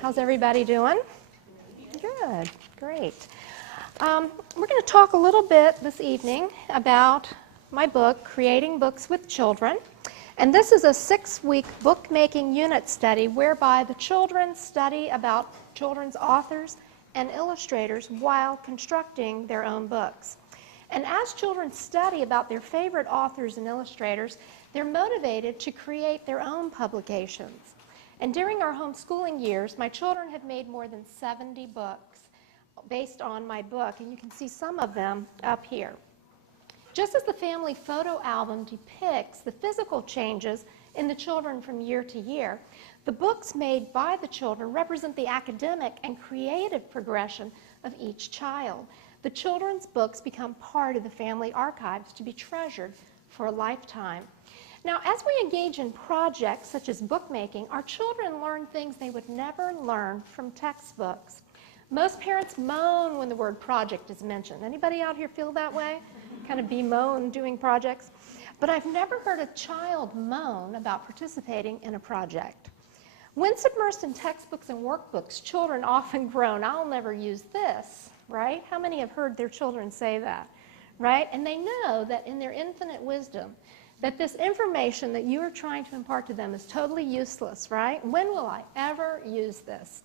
How's everybody doing? Good, great. We're going to talk a little bit this evening about my book, Creating Books with Children. And this is a 6-week bookmaking unit study whereby the children study about children's authors and illustrators while constructing their own books. And as children study about their favorite authors and illustrators, they're motivated to create their own publications. And during our homeschooling years, my children have made more than 70 books based on my book, and you can see some of them up here. Just as the family photo album depicts the physical changes in the children from year to year, the books made by the children represent the academic and creative progression of each child. The children's books become part of the family archives to be treasured for a lifetime. Now, as we engage in projects such as bookmaking, our children learn things they would never learn from textbooks. Most parents moan when the word project is mentioned. Anybody out here feel that way? Kind of bemoan doing projects? But I've never heard a child moan about participating in a project. When submersed in textbooks and workbooks, children often groan, "I'll never use this," right? How many have heard their children say that, right? And they know that in their infinite wisdom, that this information that you are trying to impart to them is totally useless, right? When will I ever use this?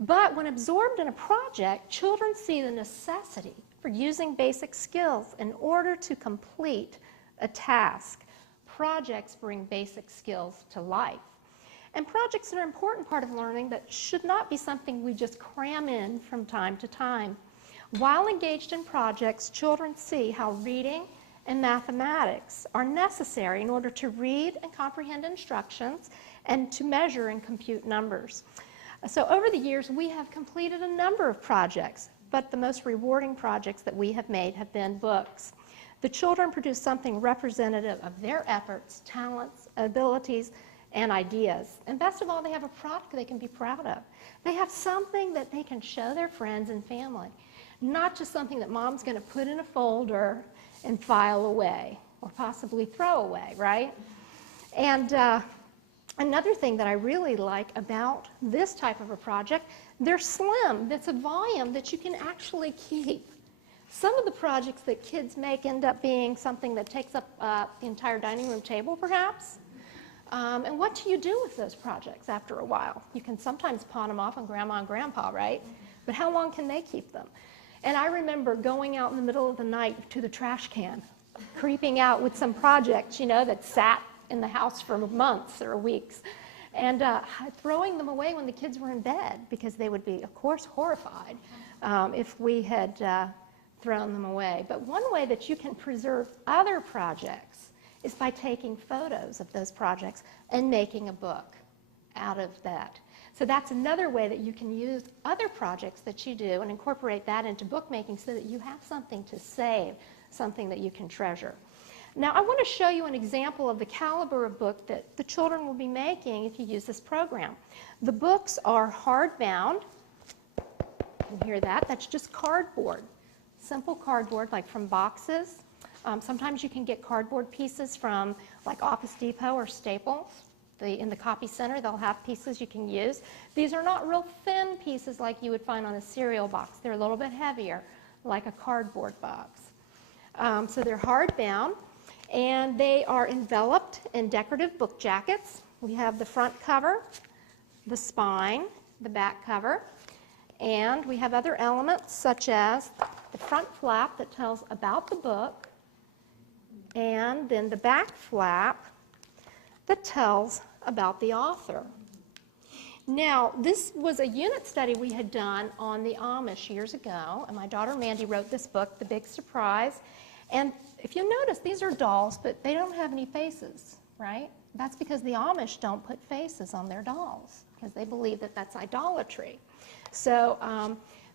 But when absorbed in a project, children see the necessity for using basic skills in order to complete a task. Projects bring basic skills to life. And projects are an important part of learning that should not be something we just cram in from time to time. While engaged in projects, children see how reading and mathematics are necessary in order to read and comprehend instructions and to measure and compute numbers. So over the years, we have completed a number of projects, but the most rewarding projects that we have made have been books. The children produce something representative of their efforts, talents, abilities, and ideas. And best of all, they have a product they can be proud of. They have something that they can show their friends and family, not just something that mom's going to put in a folder and file away or possibly throw away, right? And another thing that I really like about this type of a project, they're slim. That's a volume that you can actually keep. Some of the projects that kids make end up being something that takes up the entire dining room table, perhaps. And what do you do with those projects after a while? You can sometimes pawn them off on Grandma and Grandpa, right? But how long can they keep them? And I remember going out in the middle of the night to the trash can, creeping out with some projects, you know, that sat in the house for months or weeks, and throwing them away when the kids were in bed because they would be, of course, horrified if we had thrown them away. But one way that you can preserve other projects is by taking photos of those projects and making a book out of that. So that's another way that you can use other projects that you do and incorporate that into bookmaking so that you have something to save, something that you can treasure. Now, I want to show you an example of the caliber of book that the children will be making if you use this program. The books are hardbound. You can hear that. That's just cardboard. Simple cardboard, like from boxes. Sometimes you can get cardboard pieces from like Office Depot or Staples. In the copy center, they'll have pieces you can use. These are not real thin pieces like you would find on a cereal box. They're a little bit heavier, like a cardboard box. So they're hardbound, and they are enveloped in decorative book jackets. We have the front cover, the spine, the back cover, and we have other elements such as the front flap that tells about the book, and then the back flap that tells about the author. Now, this was a unit study we had done on the Amish years ago, and my daughter Mandy wrote this book, The Big Surprise. And if you notice, these are dolls, but they don't have any faces, right? That's because the Amish don't put faces on their dolls, because they believe that that's idolatry. So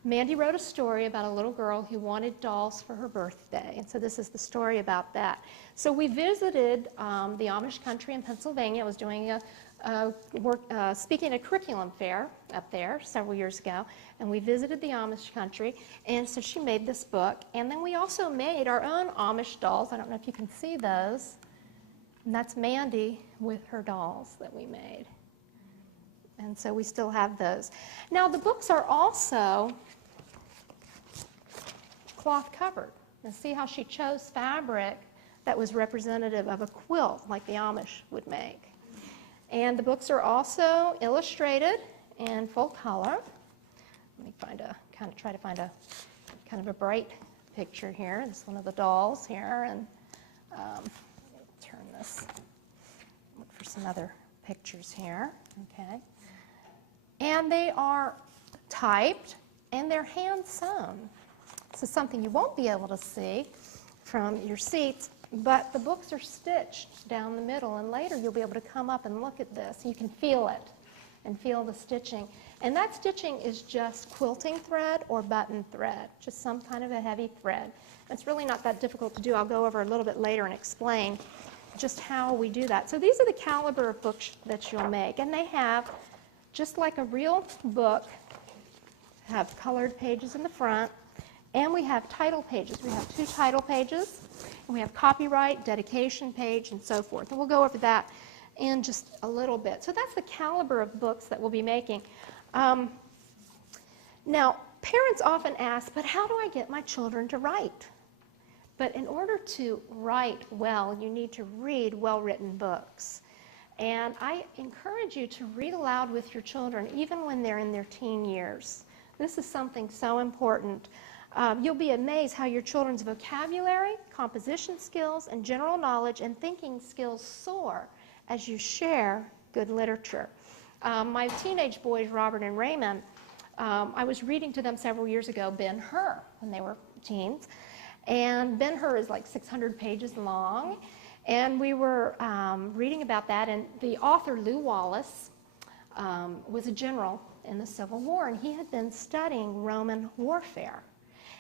Mandy wrote a story about a little girl who wanted dolls for her birthday, and so this is the story about that. So we visited the Amish country in Pennsylvania. I was doing speaking at a curriculum fair up there several years ago, and we visited the Amish country, and so she made this book. And then we also made our own Amish dolls. I don't know if you can see those. And that's Mandy with her dolls that we made. And so we still have those. Now the books are also cloth covered. Now see how she chose fabric that was representative of a quilt like the Amish would make. And the books are also illustrated in full color. Let me try to find a kind of a bright picture here. This is one of the dolls here, and turn this. Look for some other pictures here. Okay. And they are typed and they're hand sewn. This is something you won't be able to see from your seats, but the books are stitched down the middle, and later you'll be able to come up and look at this. You can feel it and feel the stitching. And that stitching is just quilting thread or button thread, just some kind of a heavy thread. It's really not that difficult to do. I'll go over a little bit later and explain just how we do that. So these are the caliber of books that you'll make, and they have, just like a real book, have colored pages in the front, and we have title pages. We have 2 title pages, and we have copyright, dedication page, and so forth. And we'll go over that in just a little bit. So that's the caliber of books that we'll be making. Now, parents often ask, but how do I get my children to write? But in order to write well, you need to read well-written books. And I encourage you to read aloud with your children, even when they're in their teen years. This is something so important. You'll be amazed how your children's vocabulary, composition skills, and general knowledge and thinking skills soar as you share good literature. My teenage boys, Robert and Raymond, I was reading to them several years ago Ben-Hur when they were teens. And Ben-Hur is like 600 pages long. And we were reading about that, and the author, Lew Wallace, was a general in the Civil War, and he had been studying Roman warfare.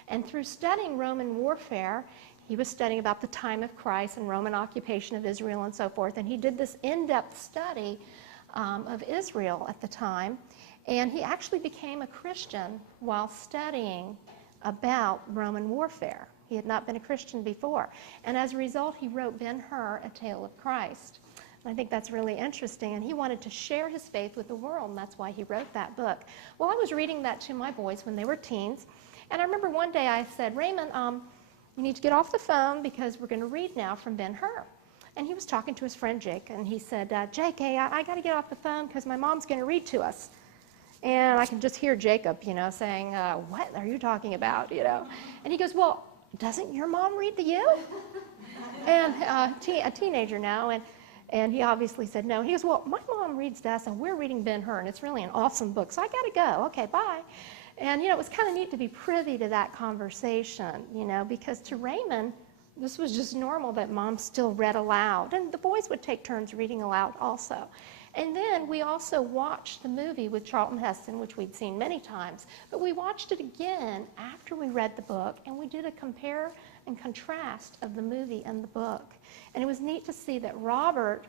And through studying Roman warfare, he was studying about the time of Christ and Roman occupation of Israel and so forth, and he did this in-depth study of Israel at the time, and he actually became a Christian while studying about Roman warfare. He had not been a Christian before. And as a result, he wrote Ben-Hur, A Tale of Christ. And I think that's really interesting. And he wanted to share his faith with the world, and that's why he wrote that book. Well, I was reading that to my boys when they were teens. And I remember one day I said, Raymond, you need to get off the phone because we're going to read now from Ben-Hur. And he was talking to his friend Jake, and he said, Jake, hey, I got to get off the phone because my mom's going to read to us. And I can just hear Jacob, saying, what are you talking about, And he goes, well, doesn't your mom read to you? And a teenager now, and he obviously said no. He goes, well, my mom reads to us, and we're reading Ben-Hur, and it's really an awesome book, so I got to go. Okay, bye. And, it was kind of neat to be privy to that conversation, because to Raymond, this was just normal that mom still read aloud, and the boys would take turns reading aloud also. And then we also watched the movie with Charlton Heston, which we'd seen many times, but we watched it again after we read the book, and we did a compare and contrast of the movie and the book. And it was neat to see that Robert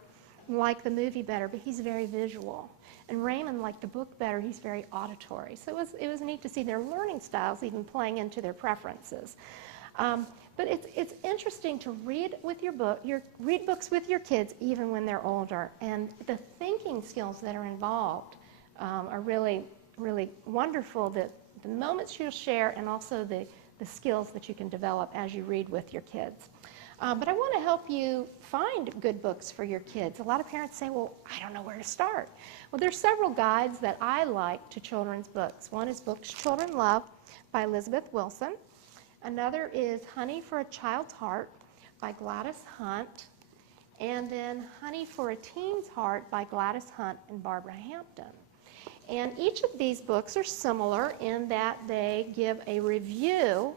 liked the movie better, but he's very visual. And Raymond liked the book better, he's very auditory. So it was neat to see their learning styles even playing into their preferences. But it's interesting to read with read books with your kids even when they're older, and the thinking skills that are involved are really, really wonderful. The moments you'll share, and also the skills that you can develop as you read with your kids. But I want to help you find good books for your kids. A lot of parents say, well, I don't know where to start. Well, there's several guides that I like to children's books. One is Books Children Love by Elizabeth Wilson. Another is Honey for a Child's Heart by Gladys Hunt, and then Honey for a Teen's Heart by Gladys Hunt and Barbara Hampton. And each of these books are similar in that they give a review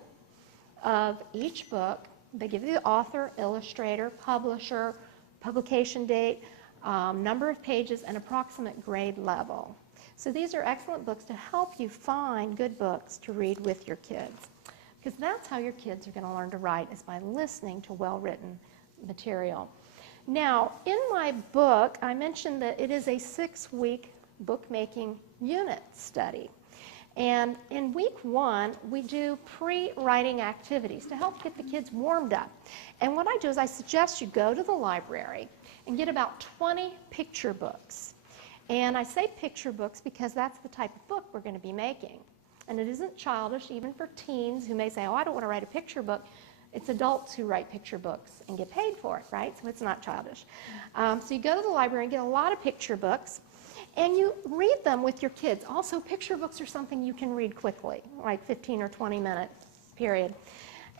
of each book. They give you the author, illustrator, publisher, publication date, number of pages, and approximate grade level. So these are excellent books to help you find good books to read with your kids. Because that's how your kids are going to learn to write, is by listening to well-written material. Now, in my book, I mentioned that it is a 6-week bookmaking unit study. And in week 1, we do pre-writing activities to help get the kids warmed up. And what I do is I suggest you go to the library and get about 20 picture books. And I say picture books because that's the type of book we're going to be making. And it isn't childish, even for teens who may say, oh, I don't want to write a picture book. It's adults who write picture books and get paid for it, right? So it's not childish. So you go to the library and get a lot of picture books. And you read them with your kids. Also, picture books are something you can read quickly, like 15 or 20-minute period.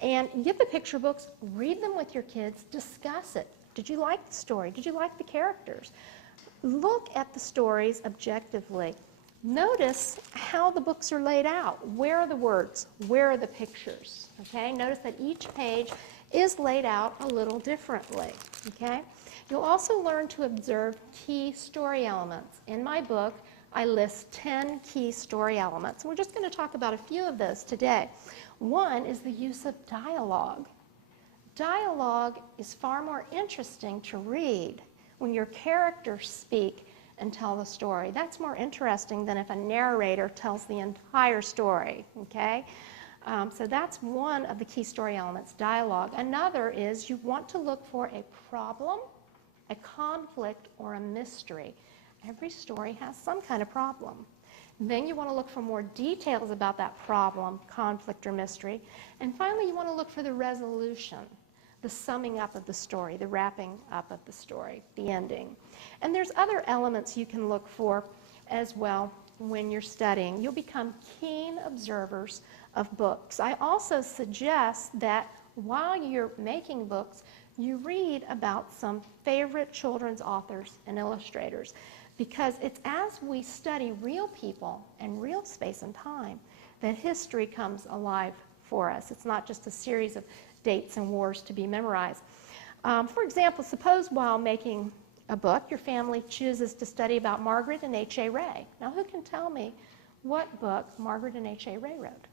And you get the picture books, read them with your kids, discuss it. Did you like the story? Did you like the characters? Look at the stories objectively. Notice how the books are laid out. Where are the words? Where are the pictures? Okay? Notice that each page is laid out a little differently. Okay? You'll also learn to observe key story elements. In my book, I list 10 key story elements. We're just going to talk about a few of those today. One is the use of dialogue. Dialogue is far more interesting to read when your characters speak and tell the story. That's more interesting than if a narrator tells the entire story, okay? So that's one of the key story elements, dialogue. Another is you want to look for a problem, a conflict, or a mystery. Every story has some kind of problem. Then you want to look for more details about that problem, conflict, or mystery. And finally, you want to look for the resolution, the summing up of the story, the wrapping up of the story, the ending. And there's other elements you can look for as well when you're studying. You'll become keen observers of books. I also suggest that while you're making books, you read about some favorite children's authors and illustrators, because it's as we study real people and real space and time that history comes alive for us. It's not just a series of dates and wars to be memorized. For example, suppose while making a book, your family chooses to study about Margaret and H.A. Rey. Now, who can tell me what book Margaret and H.A. Rey wrote?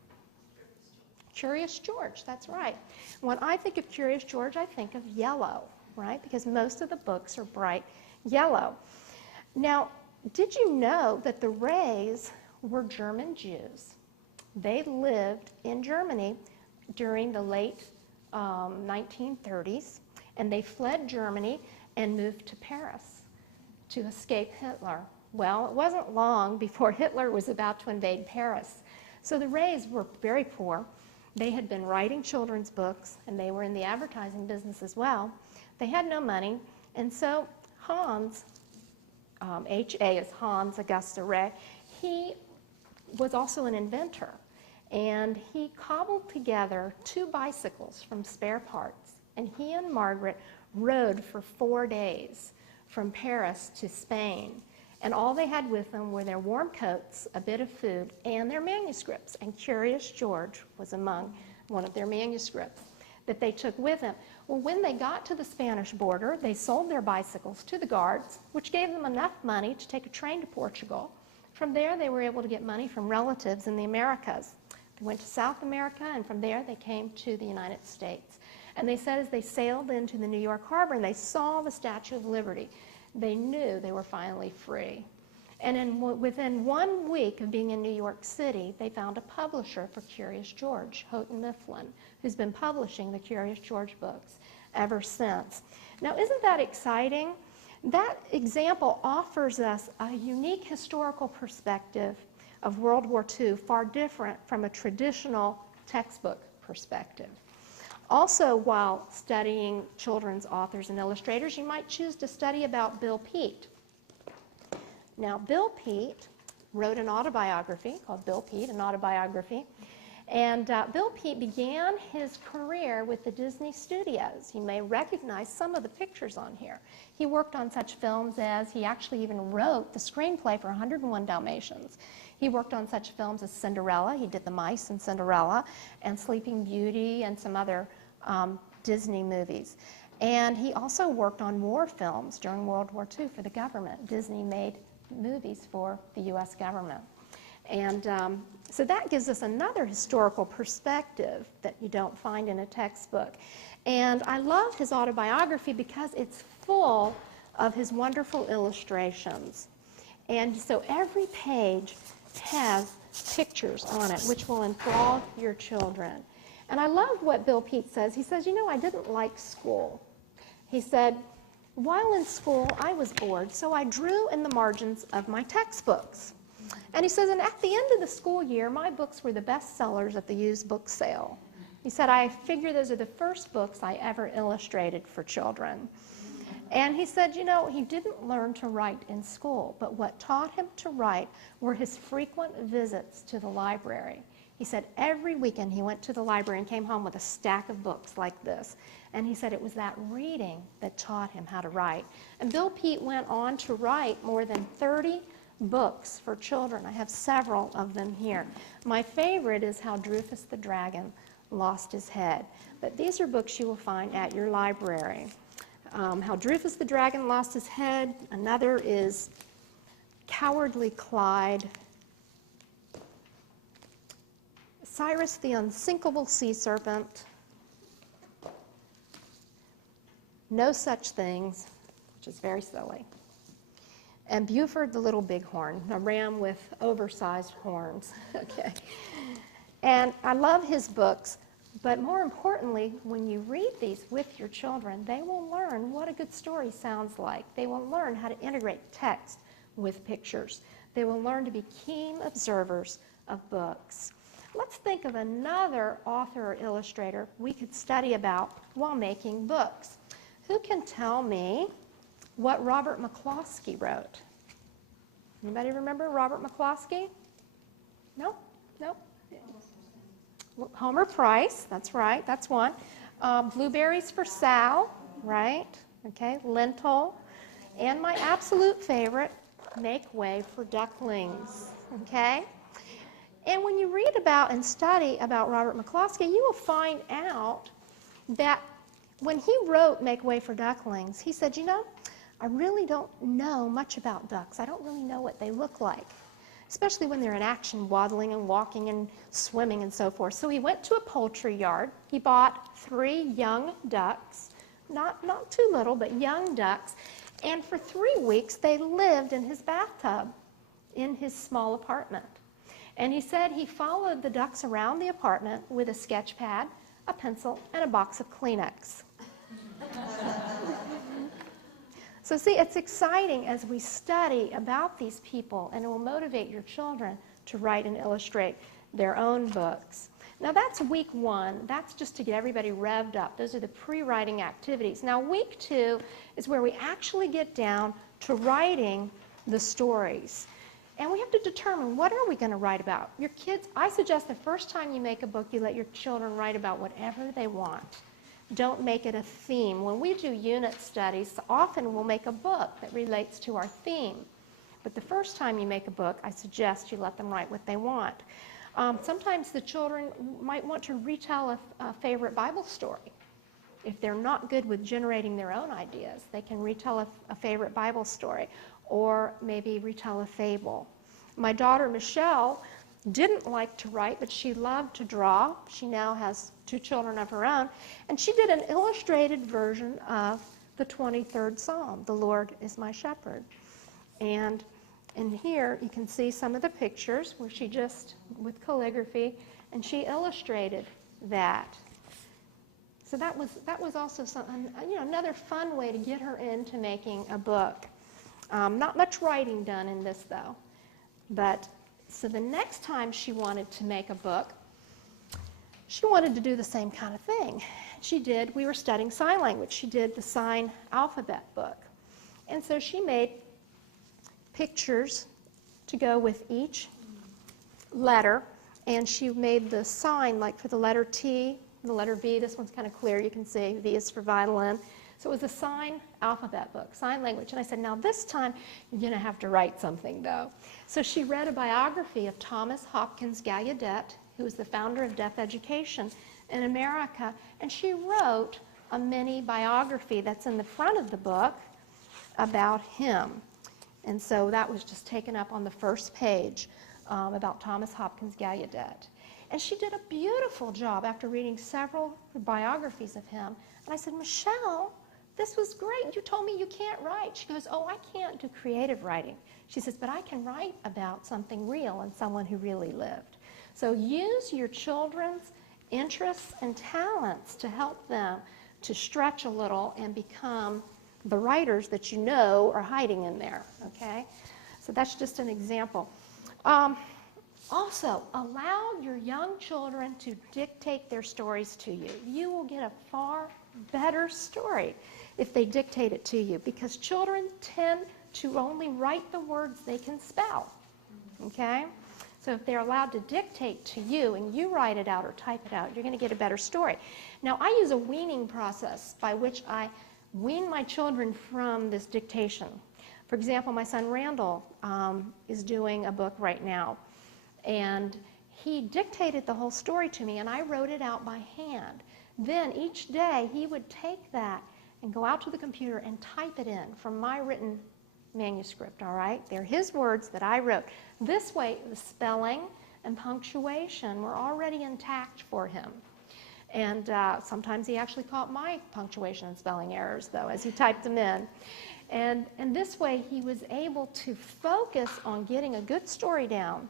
Curious George, that's right. When I think of Curious George, I think of yellow, right? Because most of the books are bright yellow. Now, did you know that the Reys were German Jews? They lived in Germany during the late 1930s, and they fled Germany and moved to Paris to escape Hitler. Well, it wasn't long before Hitler was about to invade Paris. So the Reys were very poor. They had been writing children's books, and they were in the advertising business as well. They had no money, and so Hans, H.A. is Hans Augusta Rey, he was also an inventor, and he cobbled together 2 bicycles from spare parts, and he and Margaret rode for 4 days from Paris to Spain. And all they had with them were their warm coats, a bit of food, and their manuscripts. And Curious George was among one of their manuscripts that they took with them. Well, when they got to the Spanish border, they sold their bicycles to the guards, which gave them enough money to take a train to Portugal. From there, they were able to get money from relatives in the Americas. They went to South America, and from there, they came to the United States. And they said as they sailed into the New York harbor and they saw the Statue of Liberty, they knew they were finally free. And within 1 week of being in New York City, they found a publisher for Curious George, Houghton Mifflin, who's been publishing the Curious George books ever since. Now, isn't that exciting? That example offers us a unique historical perspective of World War II, far different from a traditional textbook perspective. Also, while studying children's authors and illustrators, you might choose to study about Bill Peet. Now, Bill Peet wrote an autobiography called Bill Peet, an autobiography, And Bill Peet began his career with the Disney Studios. You may recognize some of the pictures on here. He worked on such films as, he actually even wrote the screenplay for 101 Dalmatians. He worked on such films as Cinderella. He did the mice in Cinderella, and Sleeping Beauty, and some other Disney movies. And he also worked on war films during World War II for the government. Disney made movies for the U.S. government. And so that gives us another historical perspective that you don't find in a textbook. And I love his autobiography because it's full of his wonderful illustrations. And so every page has pictures on it, which will enthrall your children. And I love what Bill Peet says. He says, you know, I didn't like school. He said, while in school, I was bored, so I drew in the margins of my textbooks. And he says, and at the end of the school year, my books were the best sellers at the used book sale. He said, I figure those are the first books I ever illustrated for children. And he said, you know, he didn't learn to write in school, but what taught him to write were his frequent visits to the library. He said every weekend he went to the library and came home with a stack of books like this. And he said it was that reading that taught him how to write. And Bill Peet went on to write more than 30 books for children. I have several of them here. My favorite is How Drufus the Dragon Lost His Head. But these are books you will find at your library. How Drufus the Dragon Lost His Head. Another is Cowardly Clyde. Cyrus the Unsinkable Sea Serpent. No Such Things, which is very silly. And Buford the Little Bighorn, a ram with oversized horns. Okay. And I love his books, but more importantly, when you read these with your children, they will learn what a good story sounds like. They will learn how to integrate text with pictures. They will learn to be keen observers of books. Let's think of another author or illustrator we could study about while making books. Who can tell me what Robert McCloskey wrote? Anybody remember Robert McCloskey? No? No? Homer Price, that's right, that's one. Blueberries for Sal, right? Okay, Lentil. And my absolute favorite, Make Way for Ducklings, okay? And when you read about and study about Robert McCloskey, you will find out that when he wrote Make Way for Ducklings, he said, you know, I really don't know much about ducks. I don't really know what they look like, especially when they're in action, waddling and walking and swimming and so forth. So he went to a poultry yard. He bought 3 young ducks, not too little, but young ducks. And for 3 weeks, they lived in his bathtub in his small apartment. And he said he followed the ducks around the apartment with a sketch pad, a pencil, and a box of Kleenex. So see, it's exciting as we study about these people, and it will motivate your children to write and illustrate their own books. Now that's week 1. That's just to get everybody revved up. Those are the pre-writing activities. Now week 2 is where we actually get down to writing the stories. And we have to determine, what are we going to write about? Your kids, I suggest the first time you make a book, you let your children write about whatever they want. Don't make it a theme. When we do unit studies, often we'll make a book that relates to our theme. But the first time you make a book, I suggest you let them write what they want. Sometimes the children might want to retell a favorite Bible story. If they're not good with generating their own ideas, they can retell a favorite Bible story, or maybe retell a fable. My daughter Michelle didn't like to write, but she loved to draw. She now has 2 children of her own, and she did an illustrated version of the 23rd Psalm, "The Lord is my shepherd." And in here you can see some of the pictures where she just, with calligraphy, and she illustrated that. So that was also another fun way to get her into making a book. Not much writing done in this though. But so the next time she wanted to make a book, she wanted to do the same kind of thing. We were studying sign language. She did the sign alphabet book. And so she made pictures to go with each letter, and she made the sign like for the letter T, the letter V. This one's kind of clear, you can see V is for violin. So it was a sign alphabet book, sign language. And I said, now this time you're going to have to write something though. So she read a biography of Thomas Hopkins Gallaudet, who was the founder of deaf education in America, and she wrote a mini biography that's in the front of the book about him. And so that was just taken up on the first page about Thomas Hopkins Gallaudet. And she did a beautiful job after reading several biographies of him. And I said, Michelle, this was great. You told me you can't write. She goes, oh, I can't do creative writing. She says, but I can write about something real and someone who really lived. So use your children's interests and talents to help them to stretch a little and become the writers that you know are hiding in there, okay? So that's just an example. Also, allow your young children to dictate their stories to you. You will get a far better story if they dictate it to you, because children tend to only write the words they can spell, okay? So if they're allowed to dictate to you and you write it out or type it out, you're going to get a better story. Now, I use a weaning process by which I wean my children from this dictation. For example, my son Randall is doing a book right now, and he dictated the whole story to me, and I wrote it out by hand. Then each day he would take that and go out to the computer and type it in from my written manuscript, all right? They're his words that I wrote. This way, the spelling and punctuation were already intact for him. And sometimes he actually caught my punctuation and spelling errors, though, as he typed them in. And this way, he was able to focus on getting a good story down.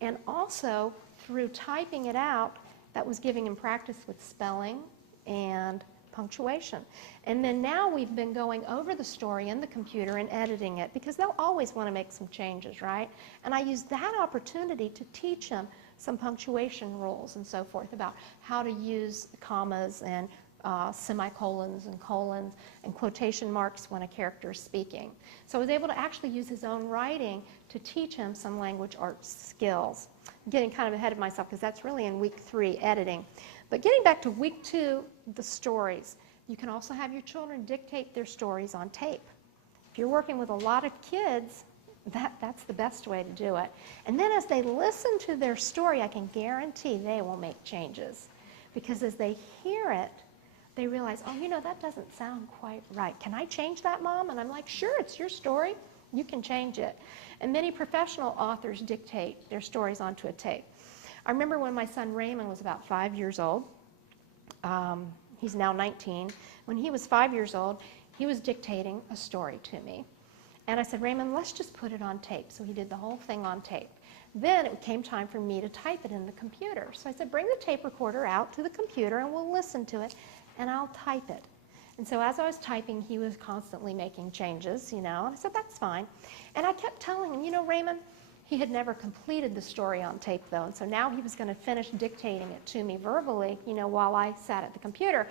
And also, through typing it out, that was giving him practice with spelling and punctuation. And then now we've been going over the story in the computer and editing it, because they'll always want to make some changes, right? And I use that opportunity to teach them some punctuation rules and so forth about how to use commas and semicolons and colons and quotation marks when a character is speaking. So I was able to actually use his own writing to teach him some language arts skills. I'm getting kind of ahead of myself because that's really in week 3, editing. But getting back to week 2, the stories. You can also have your children dictate their stories on tape. If you're working with a lot of kids, that's the best way to do it. And then as they listen to their story, I can guarantee they will make changes. Because as they hear it, they realize, oh, you know, that doesn't sound quite right. Can I change that, Mom? And I'm like, sure, it's your story. You can change it. And many professional authors dictate their stories onto a tape. I remember when my son Raymond was about 5 years old. He's now 19. When he was 5 years old, he was dictating a story to me. And I said, Raymond, let's just put it on tape. So he did the whole thing on tape. Then it came time for me to type it in the computer. So I said, bring the tape recorder out to the computer and we'll listen to it, and I'll type it. And so as I was typing, he was constantly making changes, you know. And I said, that's fine. And I kept telling him, you know, Raymond, he had never completed the story on tape, though. And so now he was going to finish dictating it to me verbally, you know, while I sat at the computer.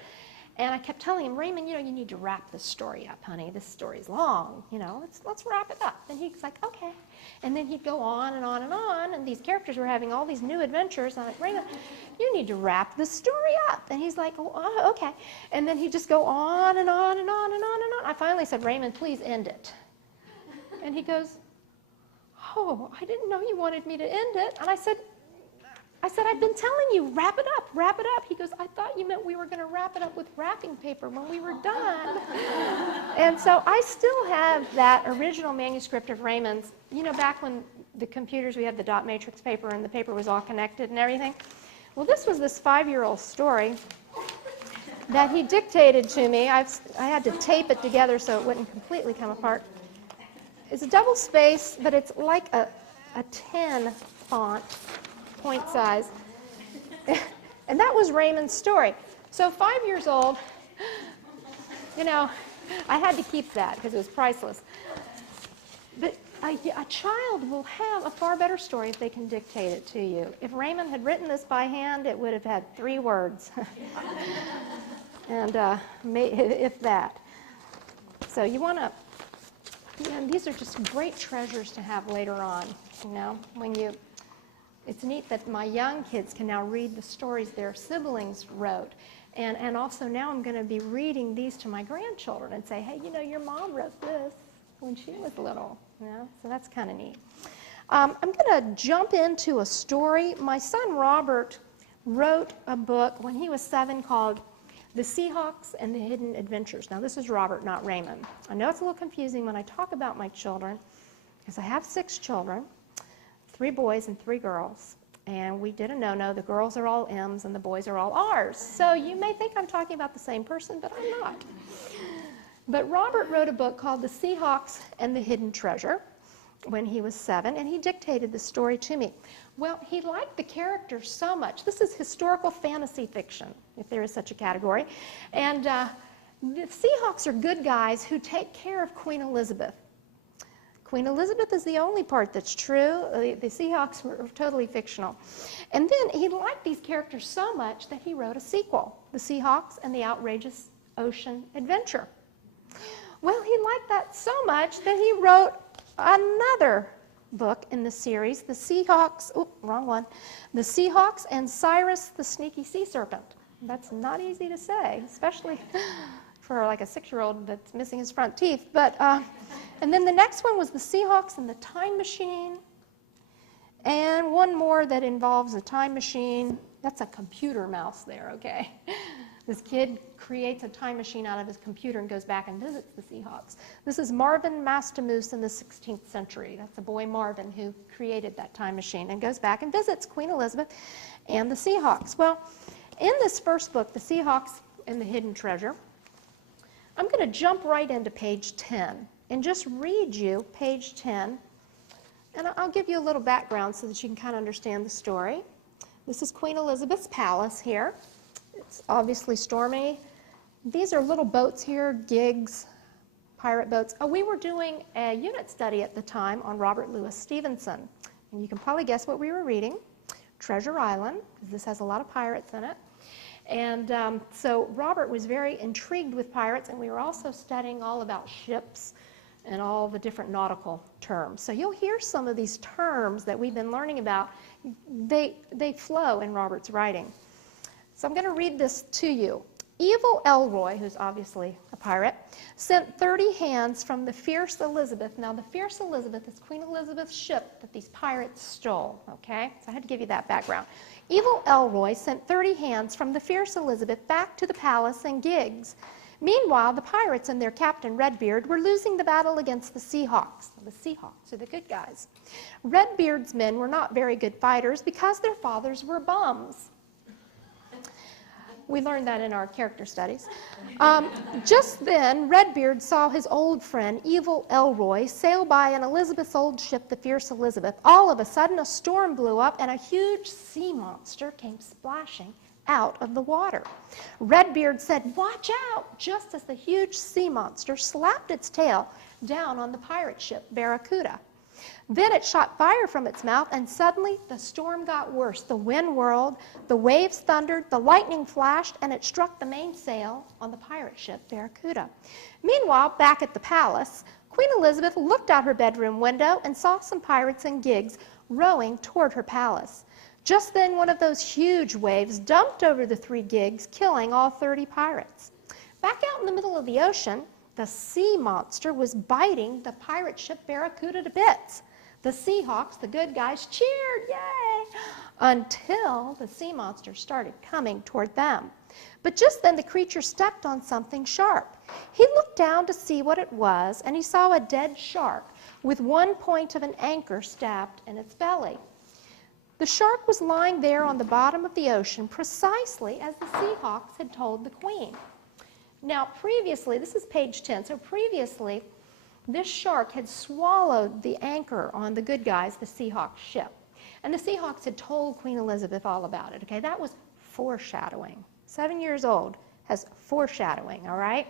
And I kept telling him, Raymond, you know, you need to wrap this story up, honey. This story's long, you know, let's wrap it up. And he's like, okay. And then he'd go on and on and on, and these characters were having all these new adventures. I'm like, Raymond, you need to wrap this story up. And he's like, oh, okay. And then he'd just go on and on and on and on and on. I finally said, Raymond, please end it. And he goes, oh, I didn't know you wanted me to end it. And I said, I've been telling you, wrap it up, wrap it up. He goes, I thought you meant we were going to wrap it up with wrapping paper when we were done. And so I still have that original manuscript of Raymond's. You know, back when the computers, we had the dot matrix paper and the paper was all connected and everything. Well, this was this 5-year-old story that he dictated to me. I had to tape it together so it wouldn't completely come apart. It's a double space, but it's like a 10 font. Point size. And that was Raymond's story. So 5 years old, you know, I had to keep that because it was priceless. But a child will have a far better story if they can dictate it to you. If Raymond had written this by hand, it would have had 3 words. And if that. So you want to, these are just great treasures to have later on, you know, when you It's neat that my young kids can now read the stories their siblings wrote. And also now I'm going to be reading these to my grandchildren and say, hey, you know, your mom wrote this when she was little. You know? So that's kind of neat. I'm going to jump into a story. My son Robert wrote a book when he was 7 called The Seahawks and the Hidden Adventures. Now this is Robert, not Raymond. I know it's a little confusing when I talk about my children, because I have 6 children, 3 boys and 3 girls. And we did a no-no. The girls are all M's and the boys are all R's. So you may think I'm talking about the same person, but I'm not. But Robert wrote a book called The Seahawks and the Hidden Treasure when he was 7, and he dictated the story to me. Well, he liked the characters so much. This is historical fantasy fiction, if there is such a category. And the Seahawks are good guys who take care of Queen Elizabeth. Queen Elizabeth is the only part that's true. The Seahawks were totally fictional. And then he liked these characters so much that he wrote a sequel, The Seahawks and the Outrageous Ocean Adventure. Well, he liked that so much that he wrote another book in the series, The Seahawks, wrong one, The Seahawks and Cyrus the Sneaky Sea Serpent. That's not easy to say, especially for like a 6-year-old that's missing his front teeth. But and then the next one was The Seahawks and the Time Machine, and one more that involves a time machine. That's a computer mouse there, okay? This kid creates a time machine out of his computer and goes back and visits the Seahawks. This is Marvin Mastamoose in the 16th century. That's the boy Marvin who created that time machine and goes back and visits Queen Elizabeth and the Seahawks. Well, in this first book, The Seahawks and the Hidden Treasure, I'm going to jump right into page 10 and just read you page 10. And I'll give you a little background so that you can kind of understand the story. This is Queen Elizabeth's palace here. It's obviously stormy. These are little boats here, gigs, pirate boats. We were doing a unit study at the time on Robert Louis Stevenson. And you can probably guess what we were reading. Treasure Island, because this has a lot of pirates in it. And so Robert was very intrigued with pirates, and we were also studying all about ships and all the different nautical terms. So you'll hear some of these terms that we've been learning about. They flow in Robert's writing. So I'm going to read this to you. Evil Elroy, who's obviously a pirate, sent 30 hands from the Fierce Elizabeth. Now, the Fierce Elizabeth is Queen Elizabeth's ship that these pirates stole, okay? So I had to give you that background. Evil Elroy sent 30 hands from the Fierce Elizabeth back to the palace and gigs. Meanwhile, the pirates and their captain, Redbeard, were losing the battle against the Seahawks. The Seahawks are the good guys. Redbeard's men were not very good fighters because their fathers were bums. We learned that in our character studies. Just then, Redbeard saw his old friend, Evil Elroy, sail by in Elizabeth's old ship, the Fierce Elizabeth. All of a sudden, a storm blew up, and a huge sea monster came splashing out of the water. Redbeard said, "Watch out," just as the huge sea monster slapped its tail down on the pirate ship, Barracuda. Then it shot fire from its mouth, and suddenly the storm got worse. The wind whirled, the waves thundered, the lightning flashed, and it struck the mainsail on the pirate ship, Barracuda. Meanwhile, back at the palace, Queen Elizabeth looked out her bedroom window and saw some pirates and gigs rowing toward her palace. Just then, one of those huge waves dumped over the 3 gigs, killing all 30 pirates. Back out in the middle of the ocean, the sea monster was biting the pirate ship Barracuda to bits. The Seahawks, the good guys, cheered, yay, until the sea monster started coming toward them. But just then the creature stepped on something sharp. He looked down to see what it was, and he saw a dead shark with one point of an anchor stabbed in its belly. The shark was lying there on the bottom of the ocean precisely as the Seahawks had told the Queen. Now previously, this is page 10, so previously this shark had swallowed the anchor on the good guys, the Seahawks ship. And the Seahawks had told Queen Elizabeth all about it, okay? That was foreshadowing. 7 years old has foreshadowing, all right?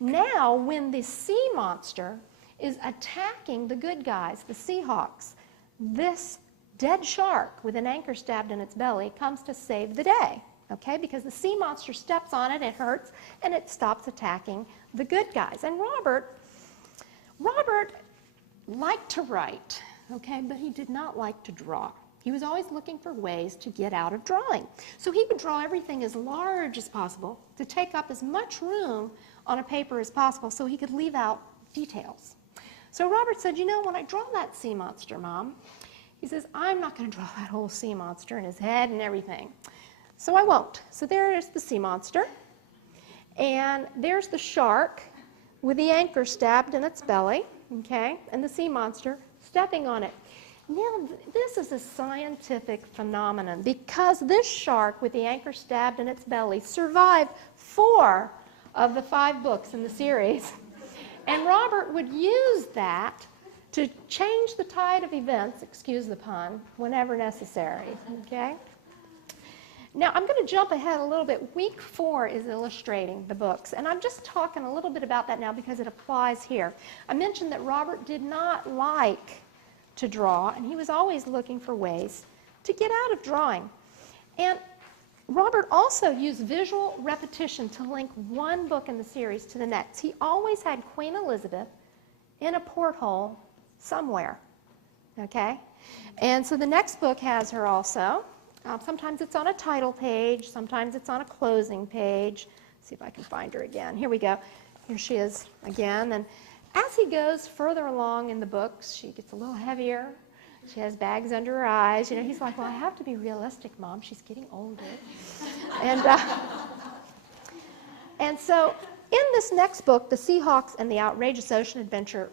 Now when the sea monster is attacking the good guys, the Seahawks, this dead shark with an anchor stabbed in its belly comes to save the day, okay? Because the sea monster steps on it, it hurts, and it stops attacking the good guys. And Robert liked to write, okay, but he did not like to draw. He was always looking for ways to get out of drawing. So he would draw everything as large as possible to take up as much room on a paper as possible so he could leave out details. So Robert said, you know, when I draw that sea monster, Mom, he says, I'm not going to draw that whole sea monster and his head and everything. So I won't. So there's the sea monster. And there's the shark with the anchor stabbed in its belly, okay, and the sea monster stepping on it. Now, this is a scientific phenomenon because this shark with the anchor stabbed in its belly survived 4 of the 5 books in the series. And Robert would use that to change the tide of events, excuse the pun, whenever necessary, okay? Now, I'm going to jump ahead a little bit. Week 4 is illustrating the books, and I'm just talking a little bit about that now because it applies here. I mentioned that Robert did not like to draw, and he was always looking for ways to get out of drawing. And Robert also used visual repetition to link one book in the series to the next. He always had Queen Elizabeth in a porthole somewhere, okay? And so the next book has her also. Sometimes it's on a title page, sometimes it's on a closing page. See if I can find her again. Here we go. Here she is again. And as he goes further along in the books, she gets a little heavier. She has bags under her eyes. You know, he's like, well, I have to be realistic, Mom. She's getting older. And so in this next book, The Seahawks and the Outrageous Ocean Adventure,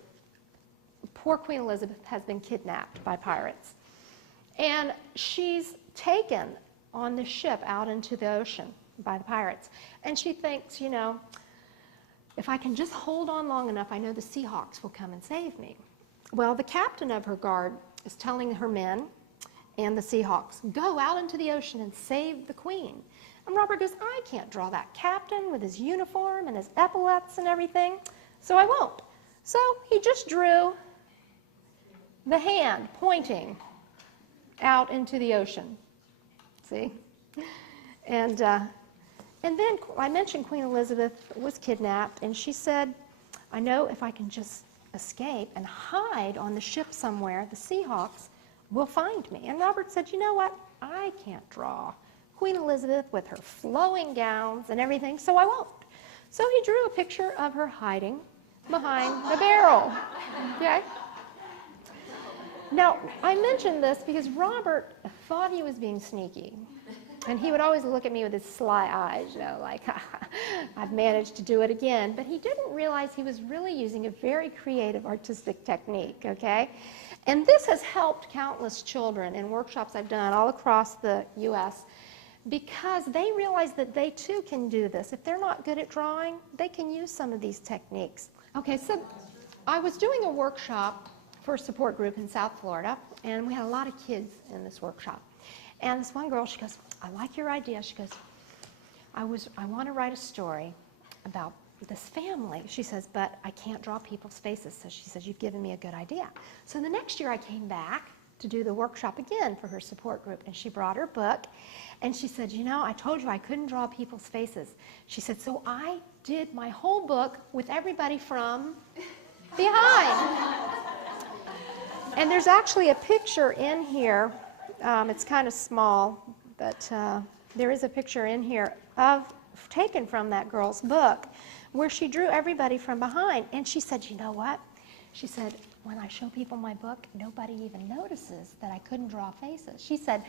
poor Queen Elizabeth has been kidnapped by pirates. And she's taken on the ship out into the ocean by the pirates. And she thinks, you know, if I can just hold on long enough, I know the Seahawks will come and save me. Well, the captain of her guard is telling her men and the Seahawks, go out into the ocean and save the queen. And Robert goes, I can't draw that captain with his uniform and his epaulets and everything, so I won't. So he just drew the hand pointing out into the ocean. See? And then I mentioned Queen Elizabeth was kidnapped, and she said, I know if I can just escape and hide on the ship somewhere, the Seahawks will find me. And Robert said, you know what? I can't draw Queen Elizabeth with her flowing gowns and everything, so I won't. So he drew a picture of her hiding behind the barrel. Okay? Now, I mentioned this because Robert thought he was being sneaky. And he would always look at me with his sly eyes, you know, like, I've managed to do it again. But he didn't realize he was really using a very creative artistic technique, okay? And this has helped countless children in workshops I've done all across the U.S. because they realize that they too can do this. If they're not good at drawing, they can use some of these techniques. Okay, so I was doing a workshop for a support group in South Florida, and we had a lot of kids in this workshop. And this one girl, she goes, I like your idea. She goes, I want to write a story about this family. She says, but I can't draw people's faces. So she says, you've given me a good idea. So the next year I came back to do the workshop again for her support group, and she brought her book, and she said, you know, I told you I couldn't draw people's faces. She said, so I did my whole book with everybody from behind. And there's actually a picture in here. It's kind of small, but there is a picture in here taken from that girl's book where she drew everybody from behind. And she said, you know what? She said, when I show people my book, nobody even notices that I couldn't draw faces. She said,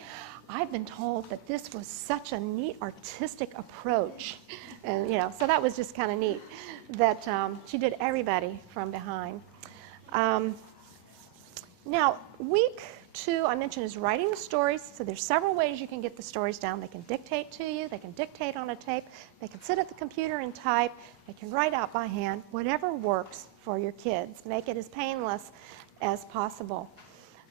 I've been told that this was such a neat artistic approach. And, you know, so that was just kind of neat that she did everybody from behind. Now, week 2, I mentioned, is writing the stories. So there's several ways you can get the stories down. They can dictate to you. They can dictate on a tape. They can sit at the computer and type. They can write out by hand. Whatever works for your kids. Make it as painless as possible.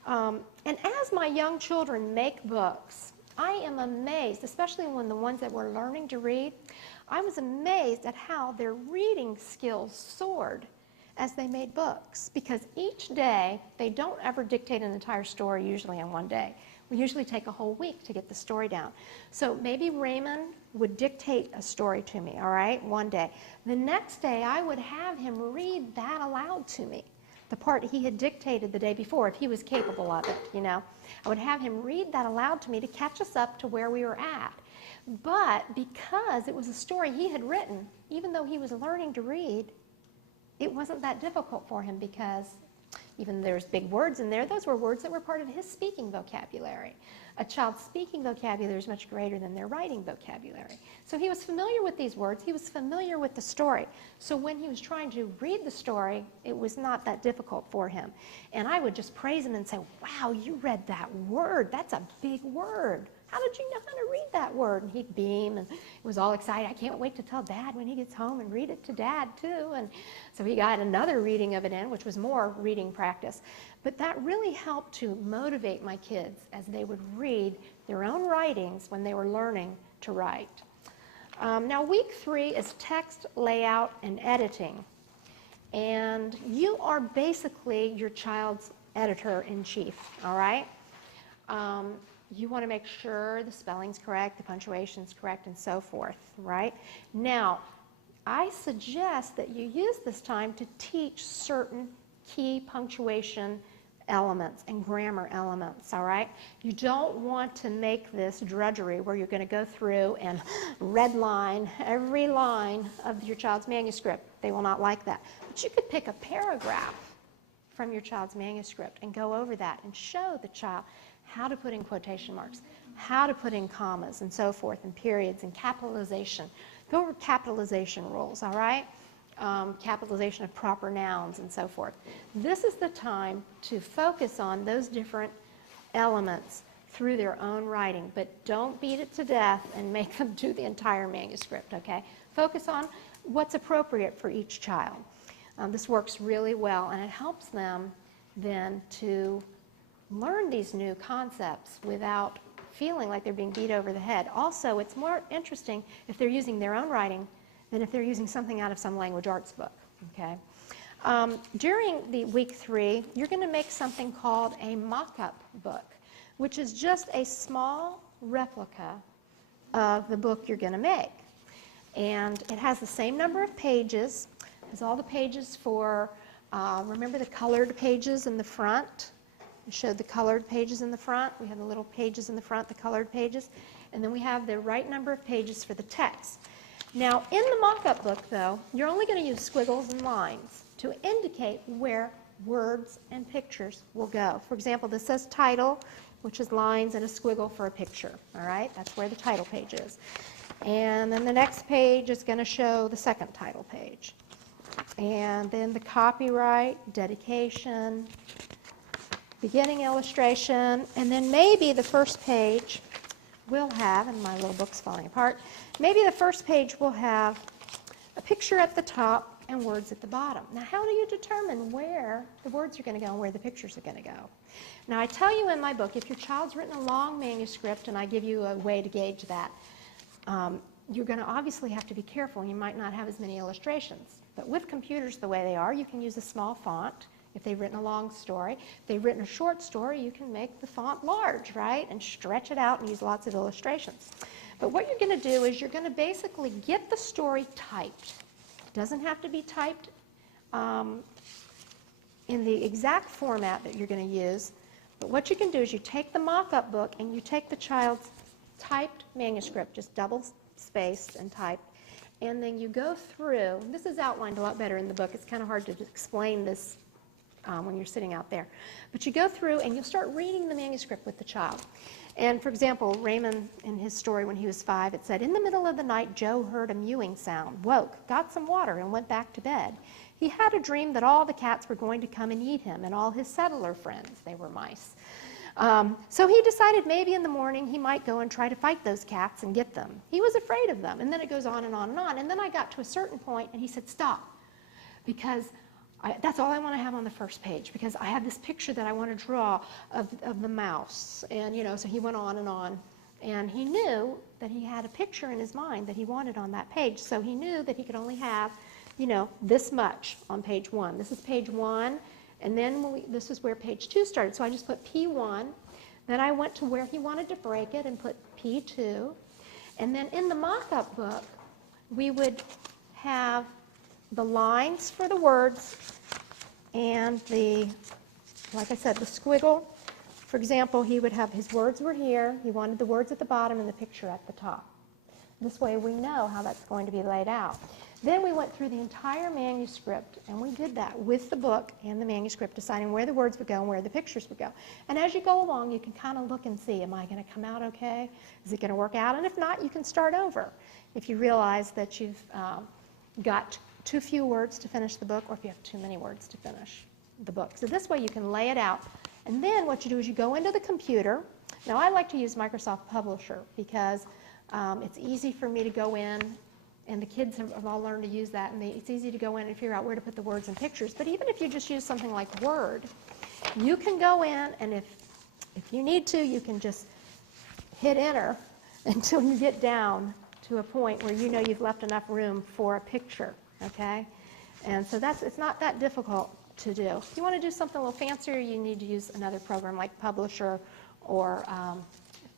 And as my young children make books, I am amazed, especially when the ones that were learning to read, I was amazed at how their reading skills soared as they made books, because each day they don't ever dictate an entire story usually in one day. We usually take a whole week to get the story down. So maybe Raymond would dictate a story to me, all right, one day. The next day I would have him read that aloud to me. the part he had dictated the day before, if he was capable of it, you know. I would have him read that aloud to me to catch us up to where we were at. But because it was a story he had written, even though he was learning to read, it wasn't that difficult for him because even there's big words in there, those were words that were part of his speaking vocabulary. A child's speaking vocabulary is much greater than their writing vocabulary. So he was familiar with these words. He was familiar with the story. So when he was trying to read the story, it was not that difficult for him. And I would just praise him and say, wow, you read that word. That's a big word. How did you know how to read that word? And he'd beam and was all excited. I can't wait to tell Dad when he gets home and read it to Dad too. And so he got another reading of it in, which was more reading practice. But that really helped to motivate my kids as they would read their own writings when they were learning to write. Now week 3 is text, layout, and editing. And you are basically your child's editor-in-chief, all right? You want to make sure the spelling's correct, the punctuation's correct, and so forth, right? Now, I suggest that you use this time to teach certain key punctuation elements and grammar elements, all right? You don't want to make this drudgery where you're going to go through and redline every line of your child's manuscript. They will not like that. But you could pick a paragraph from your child's manuscript and go over that and show the child how to put in quotation marks, how to put in commas and so forth, and periods and capitalization. Go over capitalization rules, all right? Capitalization of proper nouns and so forth. This is the time to focus on those different elements through their own writing, but don't beat it to death and make them do the entire manuscript, okay? Focus on what's appropriate for each child. This works really well, and it helps them then to learn these new concepts without feeling like they're being beat over the head. Also, it's more interesting if they're using their own writing than if they're using something out of some language arts book, okay? During the week 3, you're going to make something called a mock-up book, which is just a small replica of the book you're going to make. And it has the same number of pages. It has all the pages for, remember the colored pages in the front? I showed the colored pages in the front. We have the little pages in the front, the colored pages. And then we have the right number of pages for the text. Now, in the mock-up book, though, you're only going to use squiggles and lines to indicate where words and pictures will go. For example, this says title, which is lines and a squiggle for a picture. All right? That's where the title page is. And then the next page is going to show the second title page. And then the copyright, dedication, beginning illustration, and then maybe the first page will have, and my little book's falling apart, maybe the first page will have a picture at the top and words at the bottom. Now, how do you determine where the words are going to go and where the pictures are going to go? Now, I tell you in my book, if your child's written a long manuscript, and I give you a way to gauge that, you're going to obviously have to be careful. You might not have as many illustrations. But with computers the way they are, you can use a small font. If they've written a long story, if they've written a short story, you can make the font large, right, and stretch it out and use lots of illustrations. But what you're going to do is you're going to basically get the story typed. It doesn't have to be typed in the exact format that you're going to use, but what you can do is you take the mock-up book and you take the child's typed manuscript, just double-spaced and typed, and then you go through. This is outlined a lot better in the book. It's kind of hard to explain this when you're sitting out there. But you go through and you'll start reading the manuscript with the child. And for example, Raymond, in his story when he was 5, it said, in the middle of the night, Joe heard a mewing sound, woke, got some water, and went back to bed. He had a dream that all the cats were going to come and eat him, and all his settler friends, they were mice. So he decided maybe in the morning he might go and try to fight those cats and get them. He was afraid of them, and then it goes on and on and on. And then I got to a certain point, and he said, stop, because that's all I want to have on the first page, because I have this picture that I want to draw of the mouse. And, you know, so he went on, and he knew that he had a picture in his mind that he wanted on that page. So he knew that he could only have, you know, this much on page 1. This is page 1, and then this is where page 2 started. So I just put P1. Then I went to where he wanted to break it and put P2. And then in the mock-up book, we would have the lines for the words and like I said, the squiggle. For example, he would have his words were here. He wanted the words at the bottom and the picture at the top. This way we know how that's going to be laid out. Then we went through the entire manuscript, and we did that with the book and the manuscript, deciding where the words would go and where the pictures would go. And as you go along, you can kind of look and see, am I going to come out okay? Is it going to work out? And if not, you can start over. If you realize that you've got too few words to finish the book, or if you have too many words to finish the book. So this way you can lay it out. And then what you do is you go into the computer. Now I like to use Microsoft Publisher because it's easy for me to go in, and the kids have all learned to use that, and it's easy to go in and figure out where to put the words and pictures. But even if you just use something like Word, you can go in, and if you need to, you can just hit enter until you get down to a point where you know you've left enough room for a picture, okay? And so it's not that difficult to do. If you want to do something a little fancier, you need to use another program like Publisher, or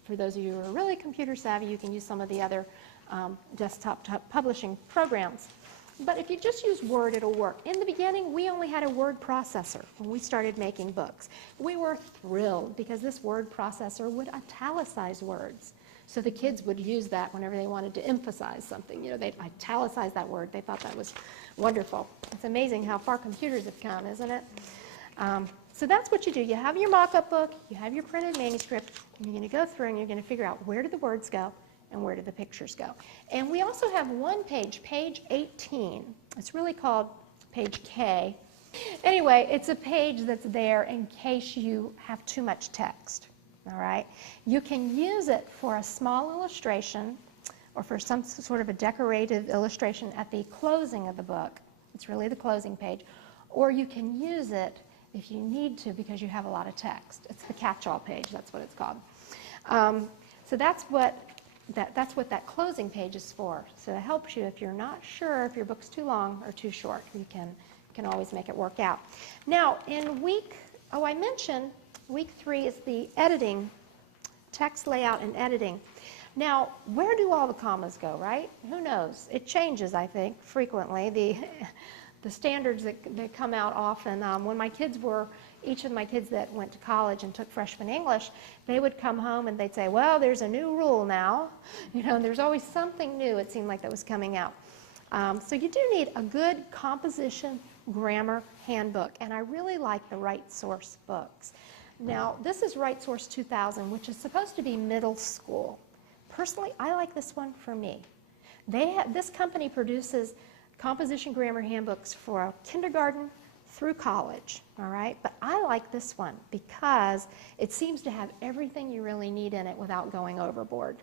for those of you who are really computer savvy, you can use some of the other desktop publishing programs. But if you just use Word, it'll work. In the beginning, we only had a word processor when we started making books. We were thrilled because this word processor would italicize words. So the kids would use that whenever they wanted to emphasize something. You know, they'd italicize that word. They thought that was wonderful. It's amazing how far computers have come, isn't it? So that's what you do. You have your mock-up book, you have your printed manuscript, and you're going to go through and you're going to figure out where do the words go and where do the pictures go. And we also have one page, page 18. It's really called page K. Anyway, it's a page that's there in case you have too much text. All right? You can use it for a small illustration or for some sort of a decorative illustration at the closing of the book. It's really the closing page. Or you can use it if you need to because you have a lot of text. It's the catch-all page. That's what it's called. So that's what that closing page is for. So it helps you if you're not sure if your book's too long or too short. You can always make it work out. Now, in I mentioned week 3 is the editing, text layout and editing. Now, where do all the commas go, right? Who knows? It changes, I think, frequently. The standards that come out often. When each of my kids that went to college and took freshman English, they would come home and they'd say, well, there's a new rule now. You know, and there's always something new, it seemed like, that was coming out. So you do need a good composition grammar handbook, and I really like the Right Source books. Now, this is Right Source 2000, which is supposed to be middle school. Personally, I like this one for me. This company produces composition grammar handbooks for kindergarten through college, all right? But I like this one because it seems to have everything you really need in it without going overboard.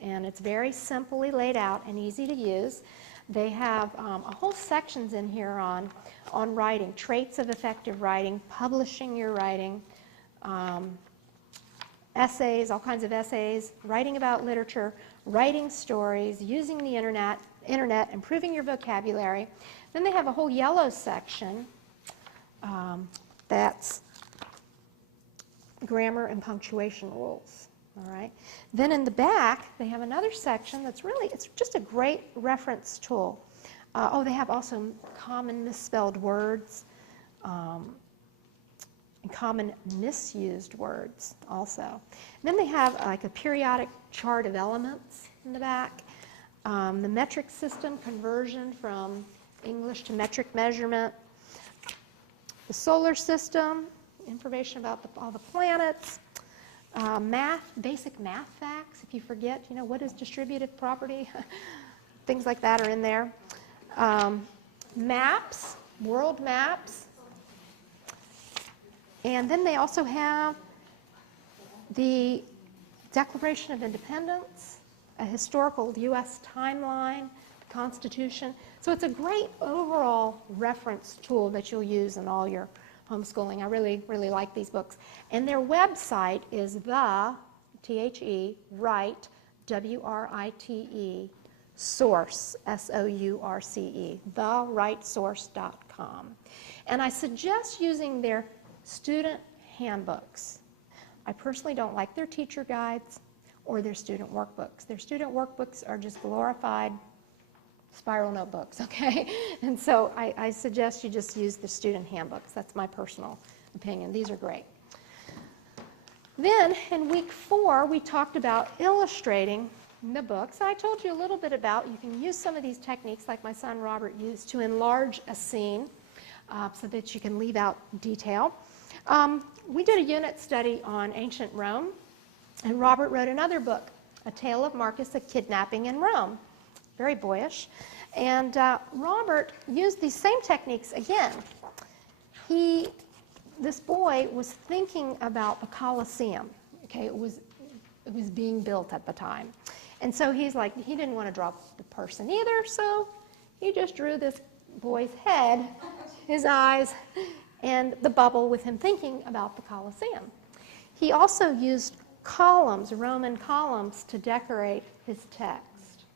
And it's very simply laid out and easy to use. They have a whole sections in here on writing, traits of effective writing, publishing your writing, essays, all kinds of essays, writing about literature, writing stories, using the internet, improving your vocabulary. Then they have a whole yellow section that's grammar and punctuation rules. All right. Then in the back, they have another section that's it's just a great reference tool. They have also common misspelled words, and common misused words also. Then they have like a periodic chart of elements in the back, the metric system conversion from English to metric measurement, the solar system, information about all the planets, basic math facts. If you forget, what is distributive property? Things like that are in there. Maps, world maps. And then they also have the Declaration of Independence, a historical U.S. timeline, the Constitution. So it's a great overall reference tool that you'll use in all your homeschooling. I really, really like these books. And their website is Write, W-R-I-T-E, Source, S-O-U-R-C-E, therightsource.com. And I suggest using their student handbooks. I personally don't like their teacher guides or their student workbooks. Their student workbooks are just glorified spiral notebooks, okay? And so I suggest you just use the student handbooks. That's my personal opinion. These are great. Then in week 4, we talked about illustrating the books. I told you a little bit about you can use some of these techniques like my son Robert used to enlarge a scene so that you can leave out detail. We did a unit study on ancient Rome, and Robert wrote another book, A Tale of Marcus, a Kidnapping in Rome. Very boyish. And Robert used these same techniques again. This boy was thinking about the Colosseum. Okay, it was being built at the time. And so he's like, he didn't want to draw the person either, so he just drew this boy's head, his eyes, and the bubble with him thinking about the Colosseum. He also used columns, Roman columns, to decorate his text.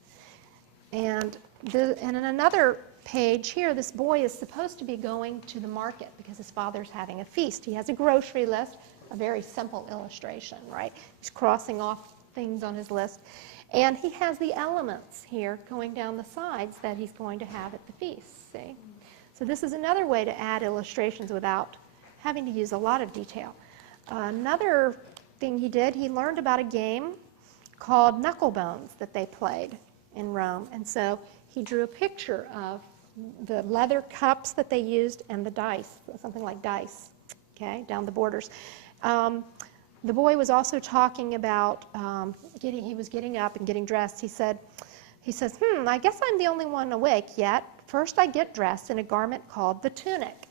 And in another page here, this boy is supposed to be going to the market because his father's having a feast. He has a grocery list, a very simple illustration, right? He's crossing off things on his list. And he has the elements here going down the sides that he's going to have at the feast, see? So this is another way to add illustrations without having to use a lot of detail. Another thing he did, he learned about a game called knucklebones that they played in Rome. And so he drew a picture of the leather cups that they used and the dice, something like dice, okay, down the borders. The boy was also talking about he was getting up and getting dressed. He says, I guess I'm the only one awake yet. First I get dressed in a garment called the tunic.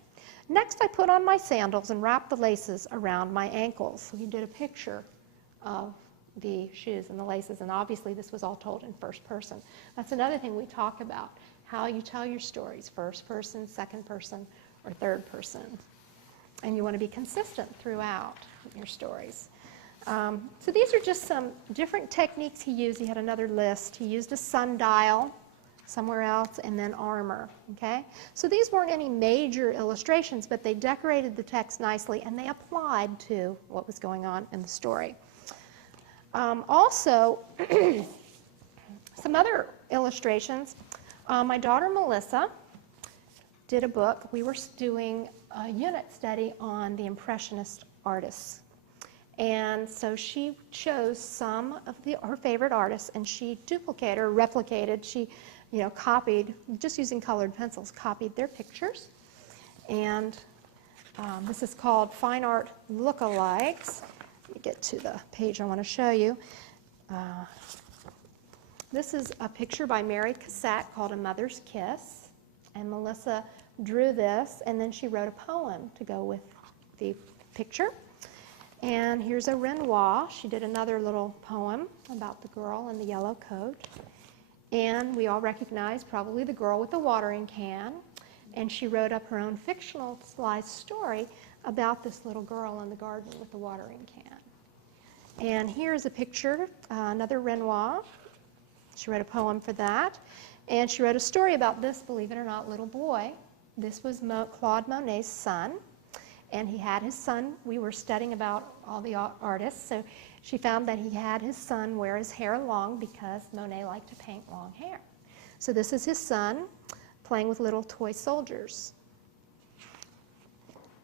Next I put on my sandals and wrap the laces around my ankles. So he did a picture of the shoes and the laces, and obviously this was all told in first person. That's another thing we talk about, how you tell your stories, first person, second person, or third person. And you want to be consistent throughout your stories. So these are just some different techniques he used. He had another list. He used a sundial somewhere else, and then armor, okay? So these weren't any major illustrations, but they decorated the text nicely, and they applied to what was going on in the story. Also, some other illustrations. My daughter Melissa did a book. We were doing a unit study on the Impressionist artists. And so she chose some of her favorite artists, and she duplicated or replicated. She, copied, just using colored pencils, copied their pictures. And this is called Fine Art Lookalikes. Let me get to the page I want to show you. This is a picture by Mary Cassatt called A Mother's Kiss. And Melissa drew this, and then she wrote a poem to go with the picture. And here's a Renoir. She did another little poem about the girl in the yellow coat. And we all recognize probably the girl with the watering can. And she wrote up her own fictionalized story about this little girl in the garden with the watering can. And here's a picture, another Renoir. She wrote a poem for that. And she wrote a story about this, believe it or not, little boy. This was Claude Monet's son. And he had his son, we were studying about all the artists, so she found that he had his son wear his hair long because Monet liked to paint long hair. So this is his son playing with little toy soldiers.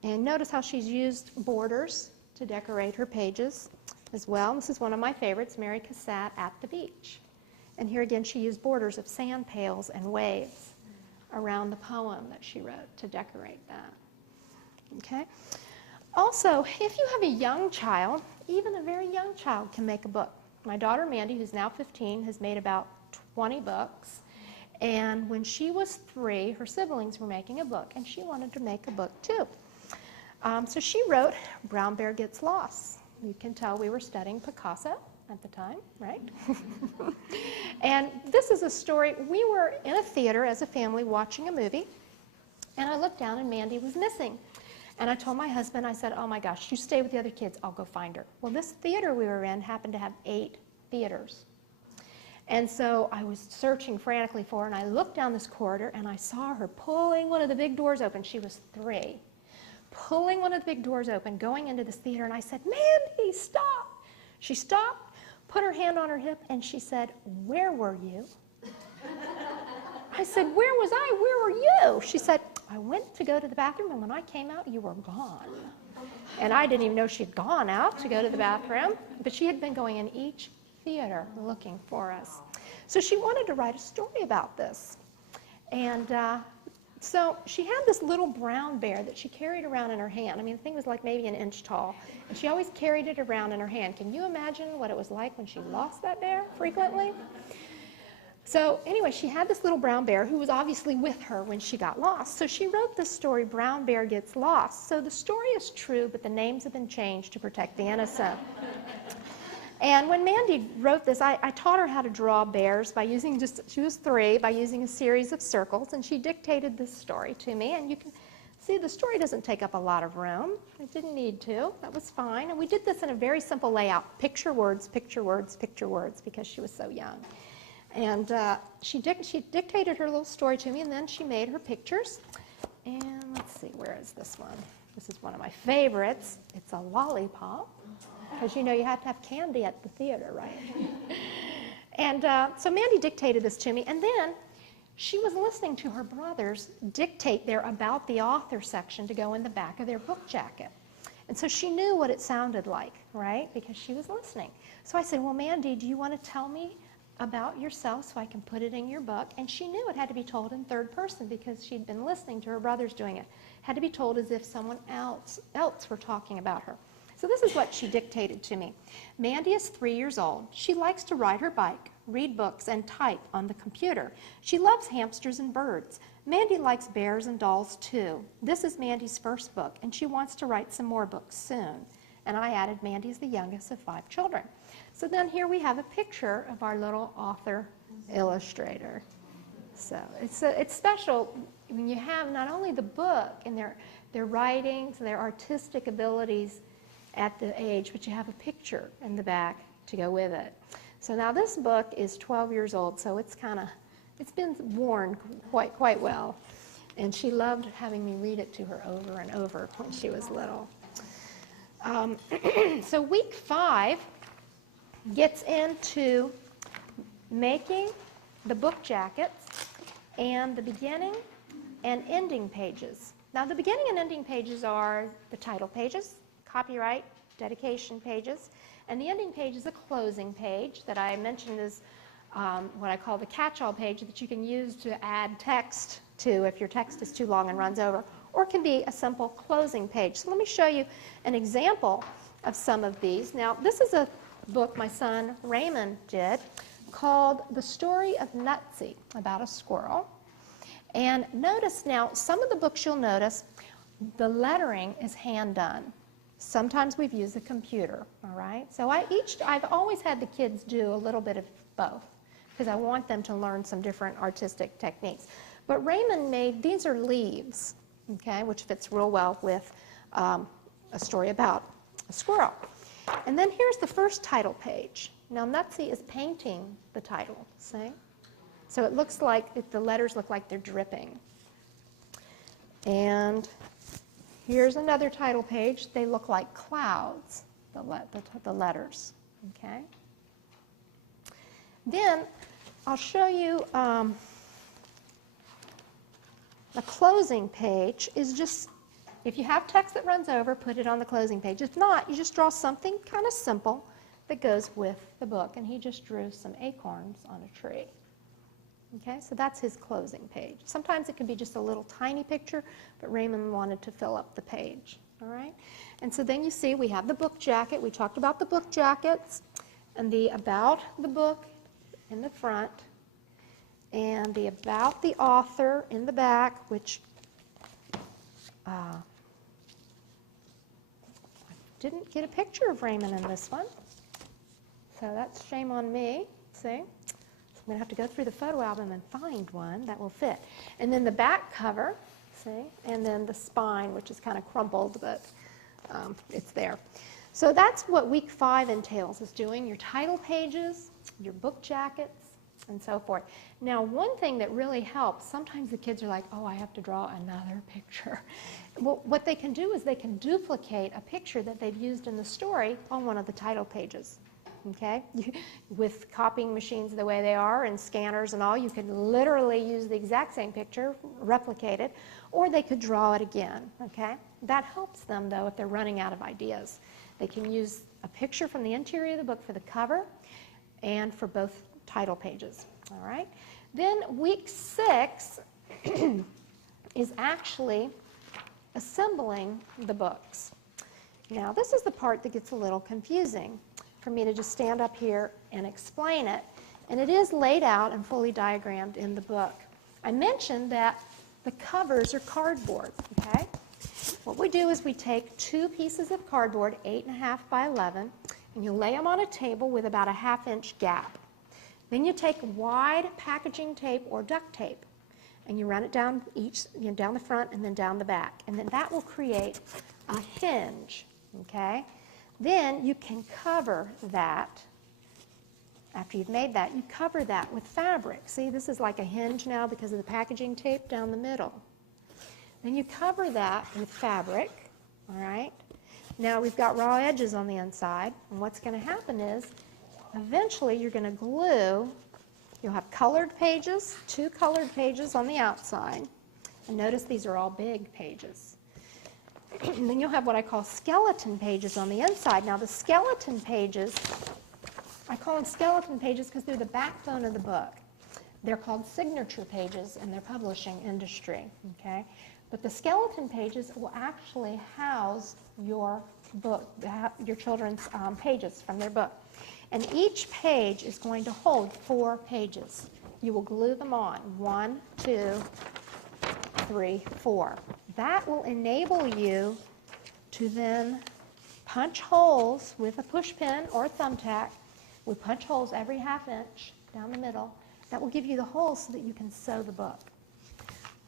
And notice how she's used borders to decorate her pages as well. This is one of my favorites, Mary Cassatt at the beach. And here again she used borders of sand pails and waves around the poem that she wrote to decorate that. Okay. Also, if you have a young child, even a very young child can make a book. My daughter Mandy, who's now 15, has made about 20 books. And when she was 3, her siblings were making a book, and she wanted to make a book too. So she wrote Brown Bear Gets Lost. You can tell we were studying Picasso at the time, right? And this is a story. We were in a theater as a family watching a movie, and I looked down and Mandy was missing. And I told my husband, I said, oh my gosh, you stay with the other kids, I'll go find her. Well, this theater we were in happened to have 8 theaters. And so I was searching frantically for her, and I looked down this corridor, and I saw her pulling one of the big doors open. She was 3. Pulling one of the big doors open, going into this theater, and I said, Mandy, stop. She stopped, put her hand on her hip, and she said, where were you? I said, where was I? Where were you? She said, I went to go to the bathroom, and when I came out, you were gone. And I didn't even know she'd gone out to go to the bathroom, but she had been going in each theater looking for us. So she wanted to write a story about this. And so she had this little brown bear that she carried around in her hand. I mean, the thing was like maybe an inch tall. And she always carried it around in her hand. Can you imagine what it was like when she lost that bear frequently? So anyway, she had this little brown bear who was obviously with her when she got lost. So she wrote this story, Brown Bear Gets Lost. So the story is true, but the names have been changed to protect the innocent. And when Mandy wrote this, I taught her how to draw bears by using she was 3, by using a series of circles, and she dictated this story to me. And you can see the story doesn't take up a lot of room. It didn't need to. That was fine. And we did this in a very simple layout, picture words, picture words, picture words, because she was so young. And she dictated her little story to me, and then she made her pictures. And let's see, where is this one? This is one of my favorites. It's a lollipop, because you know you have to have candy at the theater, right? And so Mandy dictated this to me, and then she was listening to her brothers dictate their About the Author section to go in the back of their book jacket. And so she knew what it sounded like, right? Because she was listening. So I said, well, Mandy, do you want to tell me about yourself so I can put it in your book? And she knew it had to be told in third person because she'd been listening to her brothers doing it. It had to be told as if someone else were talking about her. So this is what she dictated to me. Mandy is 3 years old. She likes to ride her bike, read books, and type on the computer. She loves hamsters and birds. Mandy likes bears and dolls too. This is Mandy's first book, and she wants to write some more books soon. And I added Mandy's the youngest of 5 children. So then here we have a picture of our little author illustrator. So it's special when you have not only the book and their writings, their artistic abilities at the age, but you have a picture in the back to go with it. So now this book is 12 years old, so it's been worn quite well. And she loved having me read it to her over and over when she was little. So week 5 gets into making the book jackets and the beginning and ending pages. Now the beginning and ending pages are the title pages, copyright, dedication pages, and the ending page is a closing page that I mentioned is what I call the catch-all page that you can use to add text to if your text is too long and runs over, or it can be a simple closing page. So let me show you an example of some of these. Now this is a book my son Raymond did called The Story of Nutsy, about a squirrel. And notice now, some of the books you'll notice, the lettering is hand done. Sometimes we've used a computer, all right? So I've always had the kids do a little bit of both because I want them to learn some different artistic techniques. But Raymond made, these are leaves, okay, which fits real well with a story about a squirrel. And then here's the first title page. Now Nutsy is painting the title, see? So it looks like, the letters look like they're dripping. And here's another title page. They look like clouds, the letters, okay? Then I'll show you a closing page is just, if you have text that runs over, put it on the closing page. If not, you just draw something kind of simple that goes with the book. And he just drew some acorns on a tree. Okay, so that's his closing page. Sometimes it can be just a little tiny picture, but Raymond wanted to fill up the page. All right, and so then you see we have the book jacket. We talked about the book jackets and the about the book in the front and the about the author in the back, which I didn't get a picture of Raymond in this one, so that's shame on me. See? I'm going to have to go through the photo album and find one that will fit. And then the back cover, see, and then the spine, which is kind of crumpled, but it's there. So that's what week 5 entails, is doing your title pages, your book jackets, and so forth. Now, one thing that really helps, sometimes the kids are like, oh, I have to draw another picture. Well, what they can do is they can duplicate a picture that they've used in the story on one of the title pages. okay? With copying machines the way they are and scanners and all, you could literally use the exact same picture, replicate it, or they could draw it again, okay? That helps them, though, if they're running out of ideas. They can use a picture from the interior of the book for the cover and for both title pages, all right? Then week 6 is actually assembling the books. Now, this is the part that gets a little confusing for me to just stand up here and explain it. And it is laid out and fully diagrammed in the book. I mentioned that the covers are cardboard, okay? What we do is we take 2 pieces of cardboard, 8.5 by 11, and you lay them on a table with about a 1/2 inch gap. Then you take wide packaging tape or duct tape, and you run it down down the front and then down the back. And then that will create a hinge, okay? Then you can cover that. After you've made that, you cover that with fabric. See, this is like a hinge now because of the packaging tape down the middle. Then you cover that with fabric, all right? Now we've got raw edges on the inside, and what's going to happen is eventually you're going to glue. You'll have colored pages, 2 colored pages on the outside, and notice these are all big pages. And then you'll have what I call skeleton pages on the inside. Now the skeleton pages, I call them skeleton pages because they're the backbone of the book. They're called signature pages in their publishing industry, okay? But the skeleton pages will actually house your book, your children's pages from their book. And each page is going to hold 4 pages. You will glue them on, 1, 2, 3, 4. That will enable you to then punch holes with a push pin or a thumbtack. We punch holes every 1/2 inch down the middle. That will give you the holes so that you can sew the book.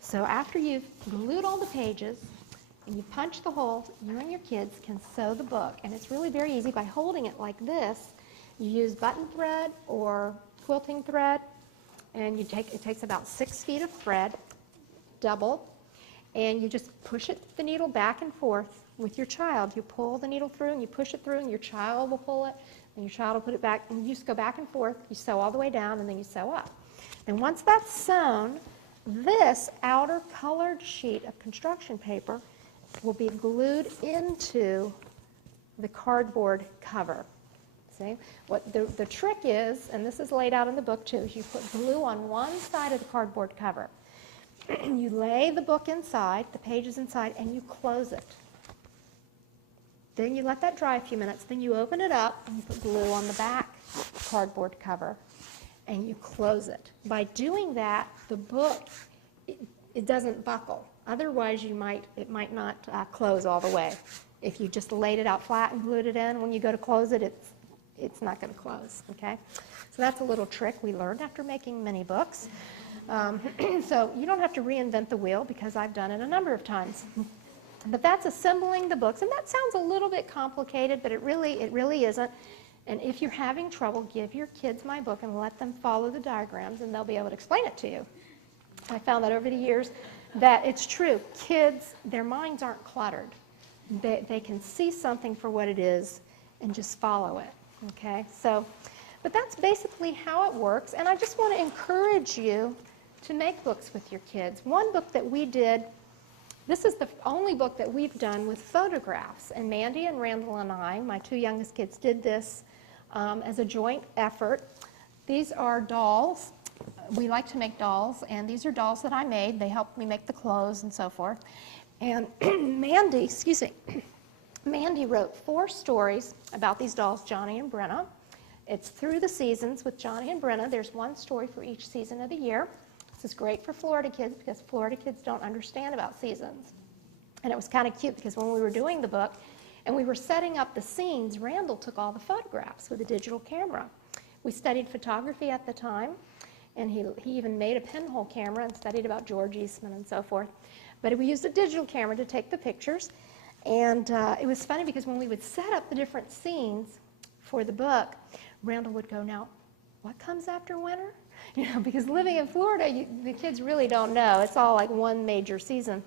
So after you've glued all the pages and you punch the holes, you and your kids can sew the book. And it's really very easy by holding it like this. You use button thread or quilting thread, and it takes about 6 feet of thread, double, and you just push the needle back and forth with your child. You pull the needle through and you push it through, and your child will pull it, and your child will put it back, and you just go back and forth. You sew all the way down, and then you sew up. And once that's sewn, this outer colored sheet of construction paper will be glued into the cardboard cover. See? What the trick is, and this is laid out in the book too, is you put glue on one side of the cardboard cover. You lay the book inside, the pages inside, and you close it. Then you let that dry a few minutes. Then you open it up and you put glue on the back cardboard cover, and you close it. By doing that, the book, it doesn't buckle. Otherwise, it might not close all the way. If you just laid it out flat and glued it in, when you go to close it, it's not going to close, okay? So that's a little trick we learned after making many books. So you don't have to reinvent the wheel because I've done it a number of times. But that's assembling the books, and that sounds a little bit complicated, but it really isn't. And if you're having trouble, give your kids my book and let them follow the diagrams, and they'll be able to explain it to you. I found that over the years that it's true. Kids, their minds aren't cluttered. They can see something for what it is and just follow it, okay? So, but that's basically how it works, and I just want to encourage you to make books with your kids. One book that we did, this is the only book that we've done with photographs, and Mandy and Randall and I, my 2 youngest kids, did this as a joint effort. These are dolls. We like to make dolls, and these are dolls that I made. They helped me make the clothes and so forth. And Mandy wrote 4 stories about these dolls, Johnny and Brenna. It's through the seasons with Johnny and Brenna. There's 1 story for each season of the year. This is great for Florida kids because Florida kids don't understand about seasons. And it was kind of cute because when we were doing the book and we were setting up the scenes, Randall took all the photographs with a digital camera. We studied photography at the time, and he even made a pinhole camera and studied about George Eastman and so forth. But we used a digital camera to take the pictures. And it was funny because when we would set up the different scenes for the book, Randall would go, now, what comes after winter? You know, because living in Florida, the kids really don't know. It's all like one major season.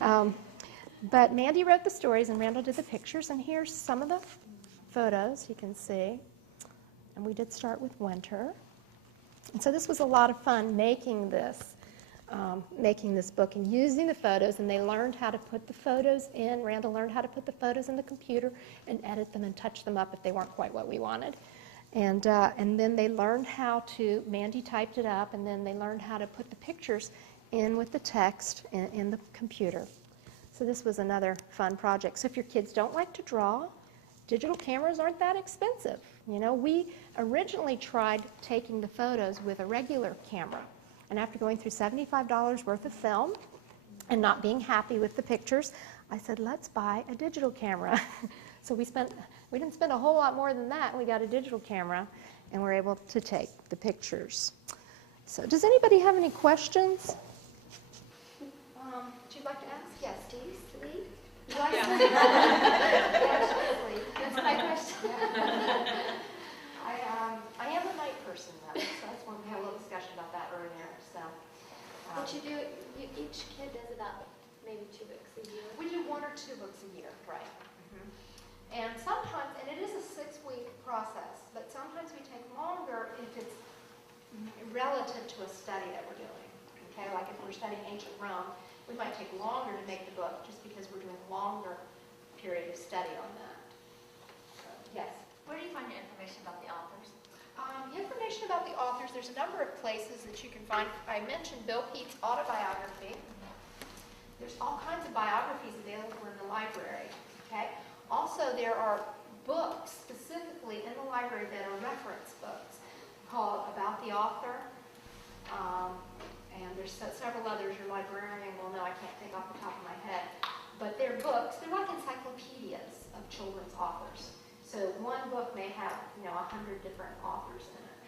But Mandy wrote the stories and Randall did the pictures, and here's some of the photos you can see And we did start with winter. And so this was a lot of fun making this book and using the photos. And they learned how to put the photos in. Randall learned how to put the photos in the computer and edit them and touch them up if they weren't quite what we wanted. And then they learned how to, Mandy typed it up, and then they learned how to put the pictures in with the text in the computer. So this was another fun project. So if your kids don't like to draw, digital cameras aren't that expensive. You know, we originally tried taking the photos with a regular camera. And after going through $75 worth of film and not being happy with the pictures, I said, let's buy a digital camera. So we didn't spend a whole lot more than that. We got a digital camera and we're able to take the pictures. So does anybody have any questions? Would you like to ask? Yes, Steve, Lee? You like to lead? That's my question. I am a night person, though, so that's when we had a little discussion about that earlier. So, but each kid does about maybe 2 books a year. We do 1 or 2 books a year, right? And sometimes, and it is a 6-week process, but sometimes we take longer if it's relative to a study that we're doing. Okay, like if we're studying ancient Rome, we might take longer to make the book just because we're doing a longer period of study on that. So, yes? Where do you find your information about the authors? Information about the authors, there's a number of places that you can find. I mentioned Bill Pete's autobiography. There's all kinds of biographies available in the library. Okay. Also, there are books specifically in the library that are reference books called About the Author. And there's several others your librarian will know. I can't think off the top of my head. But they're books. They're like encyclopedias of children's authors. So one book may have, 100 different authors in it.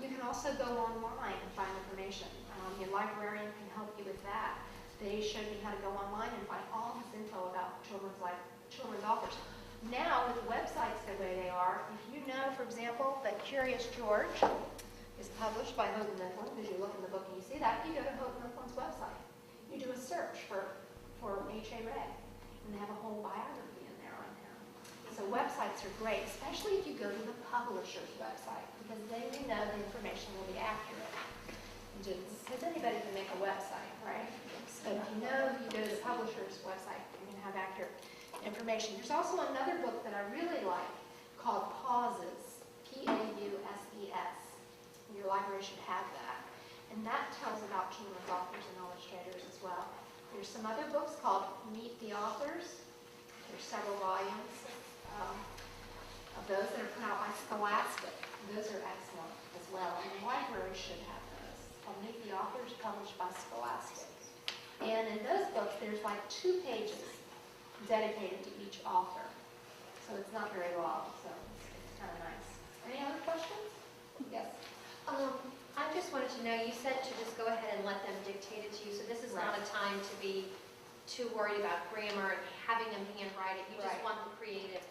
You can also go online and find information. Your librarian can help you with that. They showed me how to go online and find all this info about children's authors. Now, with websites the way they are, if you know, for example, that Curious George is published by Houghton Mifflin, because you look in the book and you see that, you go to Houghton Mifflin's website. You do a search for H.A. Ray, and they have a whole biography in there on him. So websites are great, especially if you go to the publisher's website, because then you know the information will be accurate. Because anybody can make a website, right? So if you know, if you go to the publisher's website, you can have accurate information. There's also another book that I really like called Pauses, P-A-U-S-E-S. Your library should have that. And that tells about children's authors and illustrators as well. There's some other books called Meet the Authors. There's several volumes of those that are put out by Scholastic. Those are excellent as well. And the library should have those. Called Meet the Authors, published by Scholastic. And in those books, there's like 2 pages dedicated to each author. So it's not very long, so it's kind of nice. Any other questions? Yes? I just wanted to know, you said to just go ahead and let them dictate it to you, so this is not a time to be too worried about grammar and having them handwrite it. You just want the creative.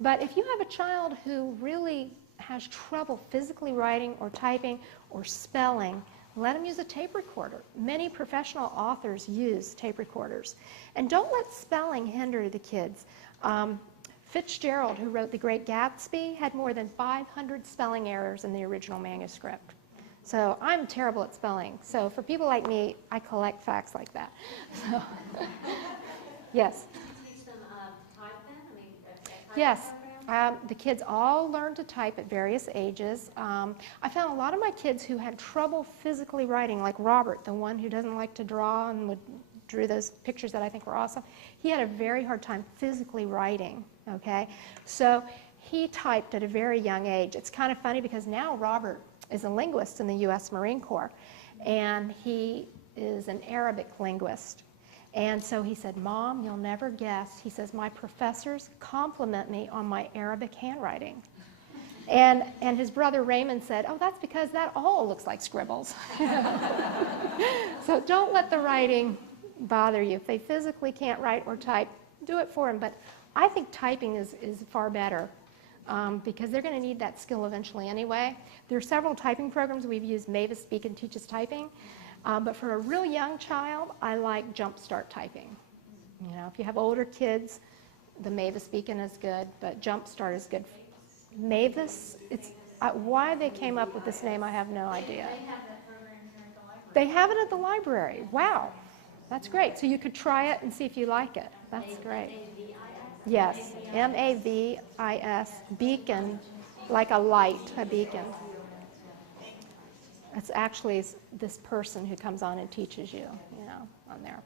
But if you have a child who really has trouble physically writing or typing or spelling, let them use a tape recorder. Many professional authors use tape recorders. And don't let spelling hinder the kids. Fitzgerald, who wrote The Great Gatsby, had more than 500 spelling errors in the original manuscript. So I'm terrible at spelling. So for people like me, I collect facts like that. So, yes? Teach them type then? Yes. The kids all learn to type at various ages. I found a lot of my kids who had trouble physically writing, like Robert, the one who doesn't like to draw and drew those pictures that I think were awesome. He had a very hard time physically writing, okay? So he typed at a very young age. It's kind of funny because now Robert is a linguist in the U.S. Marine Corps, and he is an Arabic linguist. And so he said, Mom, you'll never guess. He says, my professors compliment me on my Arabic handwriting. And his brother Raymond said, oh, that's because that all looks like scribbles. So don't let the writing bother you. If they physically can't write or type, do it for them. But I think typing is far better because they're going to need that skill eventually anyway. There are several typing programs. We've used Mavis Speak and Teaches Typing. But for a real young child, I like Jumpstart Typing. You know, if you have older kids, the Mavis Beacon is good, but Jumpstart is good. Mavis, it's, why they came up with this name, I have no idea. They have that program here at the library. They have it at the library. Wow. That's great. So you could try it and see if you like it. That's great. Yes, Mavis, beacon, like a light, a beacon. It's actually this person who comes on and teaches you, you know, on there.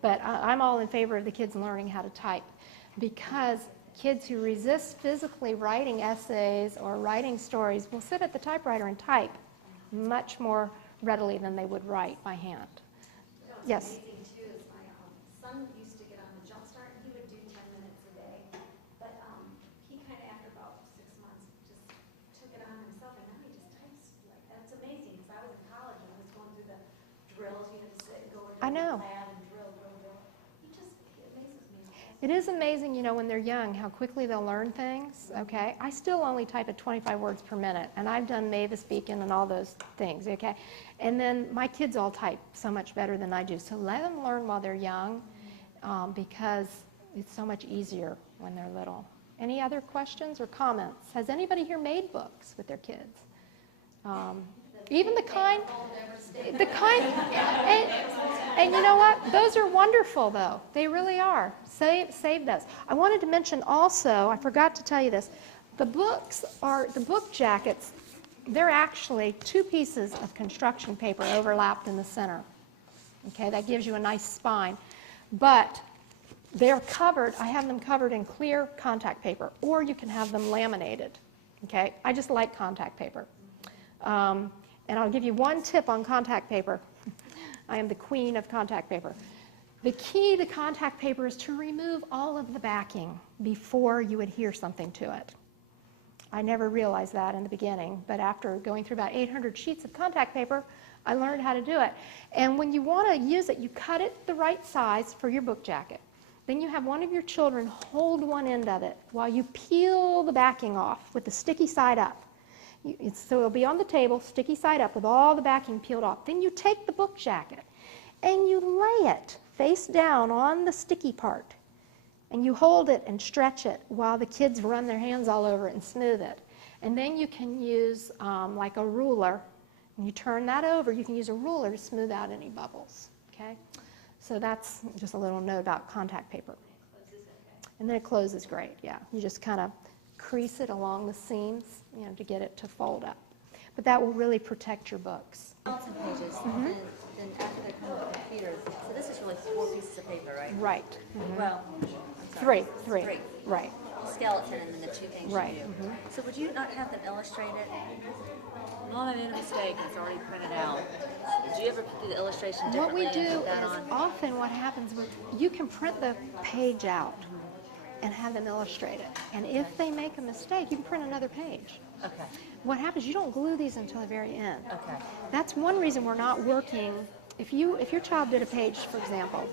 But I'm all in favor of the kids learning how to type, because kids who resist physically writing essays or writing stories will sit at the typewriter and type much more readily than they would write by hand. Yes? Amazing too is my son used to get on the jump start and he would do 10 minutes a day, but he kind of after about 6 months just took it on himself, and now he just types like that. It's amazing, because I was in college and I was going through the drills, you had to sit and go over I to know. the lab and drill. It amazes me. It is amazing, you know, when they're young, how quickly they'll learn things, okay? I still only type at 25 words per minute, and I've done Mavis Beacon and all those things, okay? And then my kids all type so much better than I do. So let them learn while they're young, because it's so much easier when they're little. Any other questions or comments? Has anybody here made books with their kids? Even the kind, and you know what? Those are wonderful, though. They really are. Save those. I wanted to mention also, I forgot to tell you this, the book jackets, they're actually 2 pieces of construction paper overlapped in the center. Okay, that gives you a nice spine. But they're covered, I have them covered in clear contact paper, or you can have them laminated. Okay, I just like contact paper. And I'll give you one tip on contact paper. I am the queen of contact paper. The key to contact paper is to remove all of the backing before you adhere something to it. I never realized that in the beginning, but after going through about 800 sheets of contact paper, I learned how to do it. And when you want to use it, you cut it the right size for your book jacket. Then you have one of your children hold one end of it while you peel the backing off with the sticky side up. So it'll be on the table, sticky side up, with all the backing peeled off. Then you take the book jacket and you lay it face down on the sticky part. And you hold it and stretch it while the kids run their hands all over it and smooth it. And then you can use like a ruler. When you turn that over, you can use a ruler to smooth out any bubbles. Okay? So that's just a little note about contact paper. And then it closes great, yeah. You just kind of crease it along the seams, you know, to get it to fold up. But that will really protect your books. Lots of pages, and then after they come with computers, so this is really 4 pieces of paper, right? Right. Well, I'm sorry. Three. Three. Right. Skeleton and then the 2 things Right. you do. So would you not have them illustrate it? Mom, I made a mistake. It's already printed out. Do you ever do the illustration What differently we do and put that is on? often what happens with, you can print the page out and have them illustrate it. And if they make a mistake, you can print another page. Okay. What happens, you don't glue these until the very end. Okay. That's one reason we're not working. If your child did a page, for example,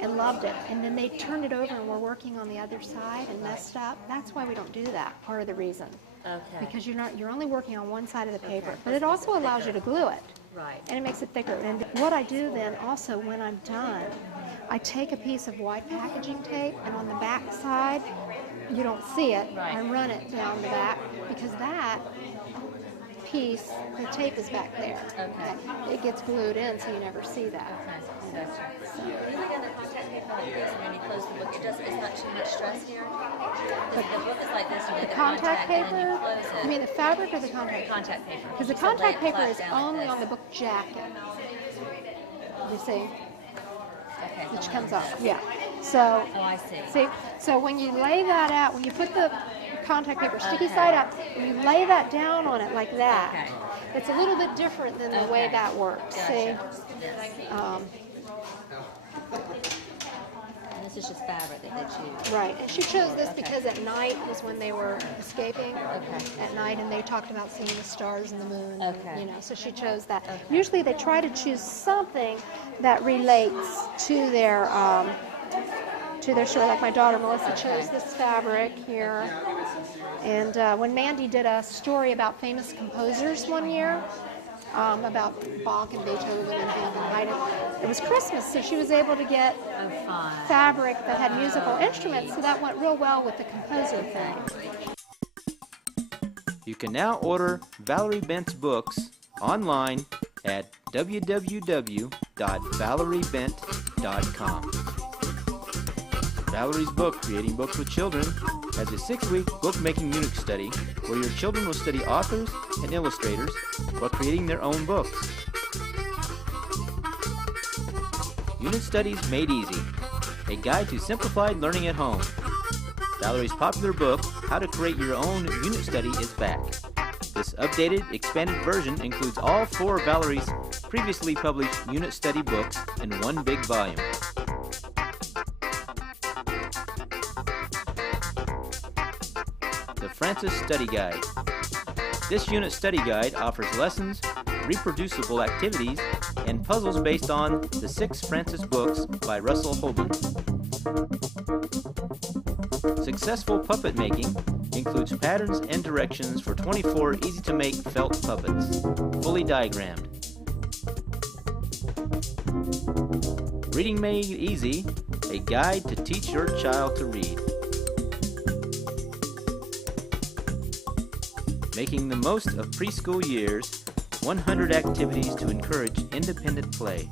and loved it, and then they turned it over and were working on the other side and messed up, that's why we don't do that, part of the reason. Okay. Because you're only working on one side of the paper. But it also allows you to glue it. Right. And it makes it thicker. And what I do then also when I'm done, I take a piece of white packaging tape, and on the back side, you don't see it, I run it down the back, because that piece, the tape is back there. Okay. It gets glued in, so you never see that. Okay. Gotcha. When you got the contact paper like this and then you close the book, it's not too much stress here? The book is like this, you get the Contact and then you paper? close it. You mean the fabric or the contact paper? Contact paper. Because the You said lay contact it paper flat is down like only this. on the book jacket. You see? Okay, Which so comes like off, this. yeah. So, Oh, I see. see, so when you lay that out, when you put the contact paper sticky side up, and you lay that down on it like that, Okay. it's a little bit different than the way Okay. that works. See? Gotcha. This. And this is just fabric that they choose. Right, and she chose this because at night was when they were escaping. Okay. At night, and they talked about seeing the stars and the moon. Okay. You know, so she chose that. Usually, they try to choose something that relates to their story. Like my daughter Melissa chose this fabric here. And when Mandy did a story about famous composers one year, about Bach and Beethoven and Haydn, it was Christmas, so she was able to get Oh, fine. fabric that had musical instruments, so that went real well with the composer thing. You can now order Valerie Bendt's books online at www.valeriebent.com. Valerie's book, Creating Books with Children, has a 6-week bookmaking unit study where your children will study authors and illustrators while creating their own books. Unit Studies Made Easy, a guide to simplified learning at home. Valerie's popular book, How to Create Your Own Unit Study, is back. This updated, expanded version includes all 4 of Valerie's previously published unit study books in one big volume. The Francis Study Guide. This unit study guide offers lessons, reproducible activities, and puzzles based on the 6 Francis books by Russell Hoban. Successful puppet making includes patterns and directions for 24 easy-to-make felt puppets, fully diagrammed. Reading Made Easy, a guide to teach your child to read. Making the most of preschool years, 100 activities to encourage independent play.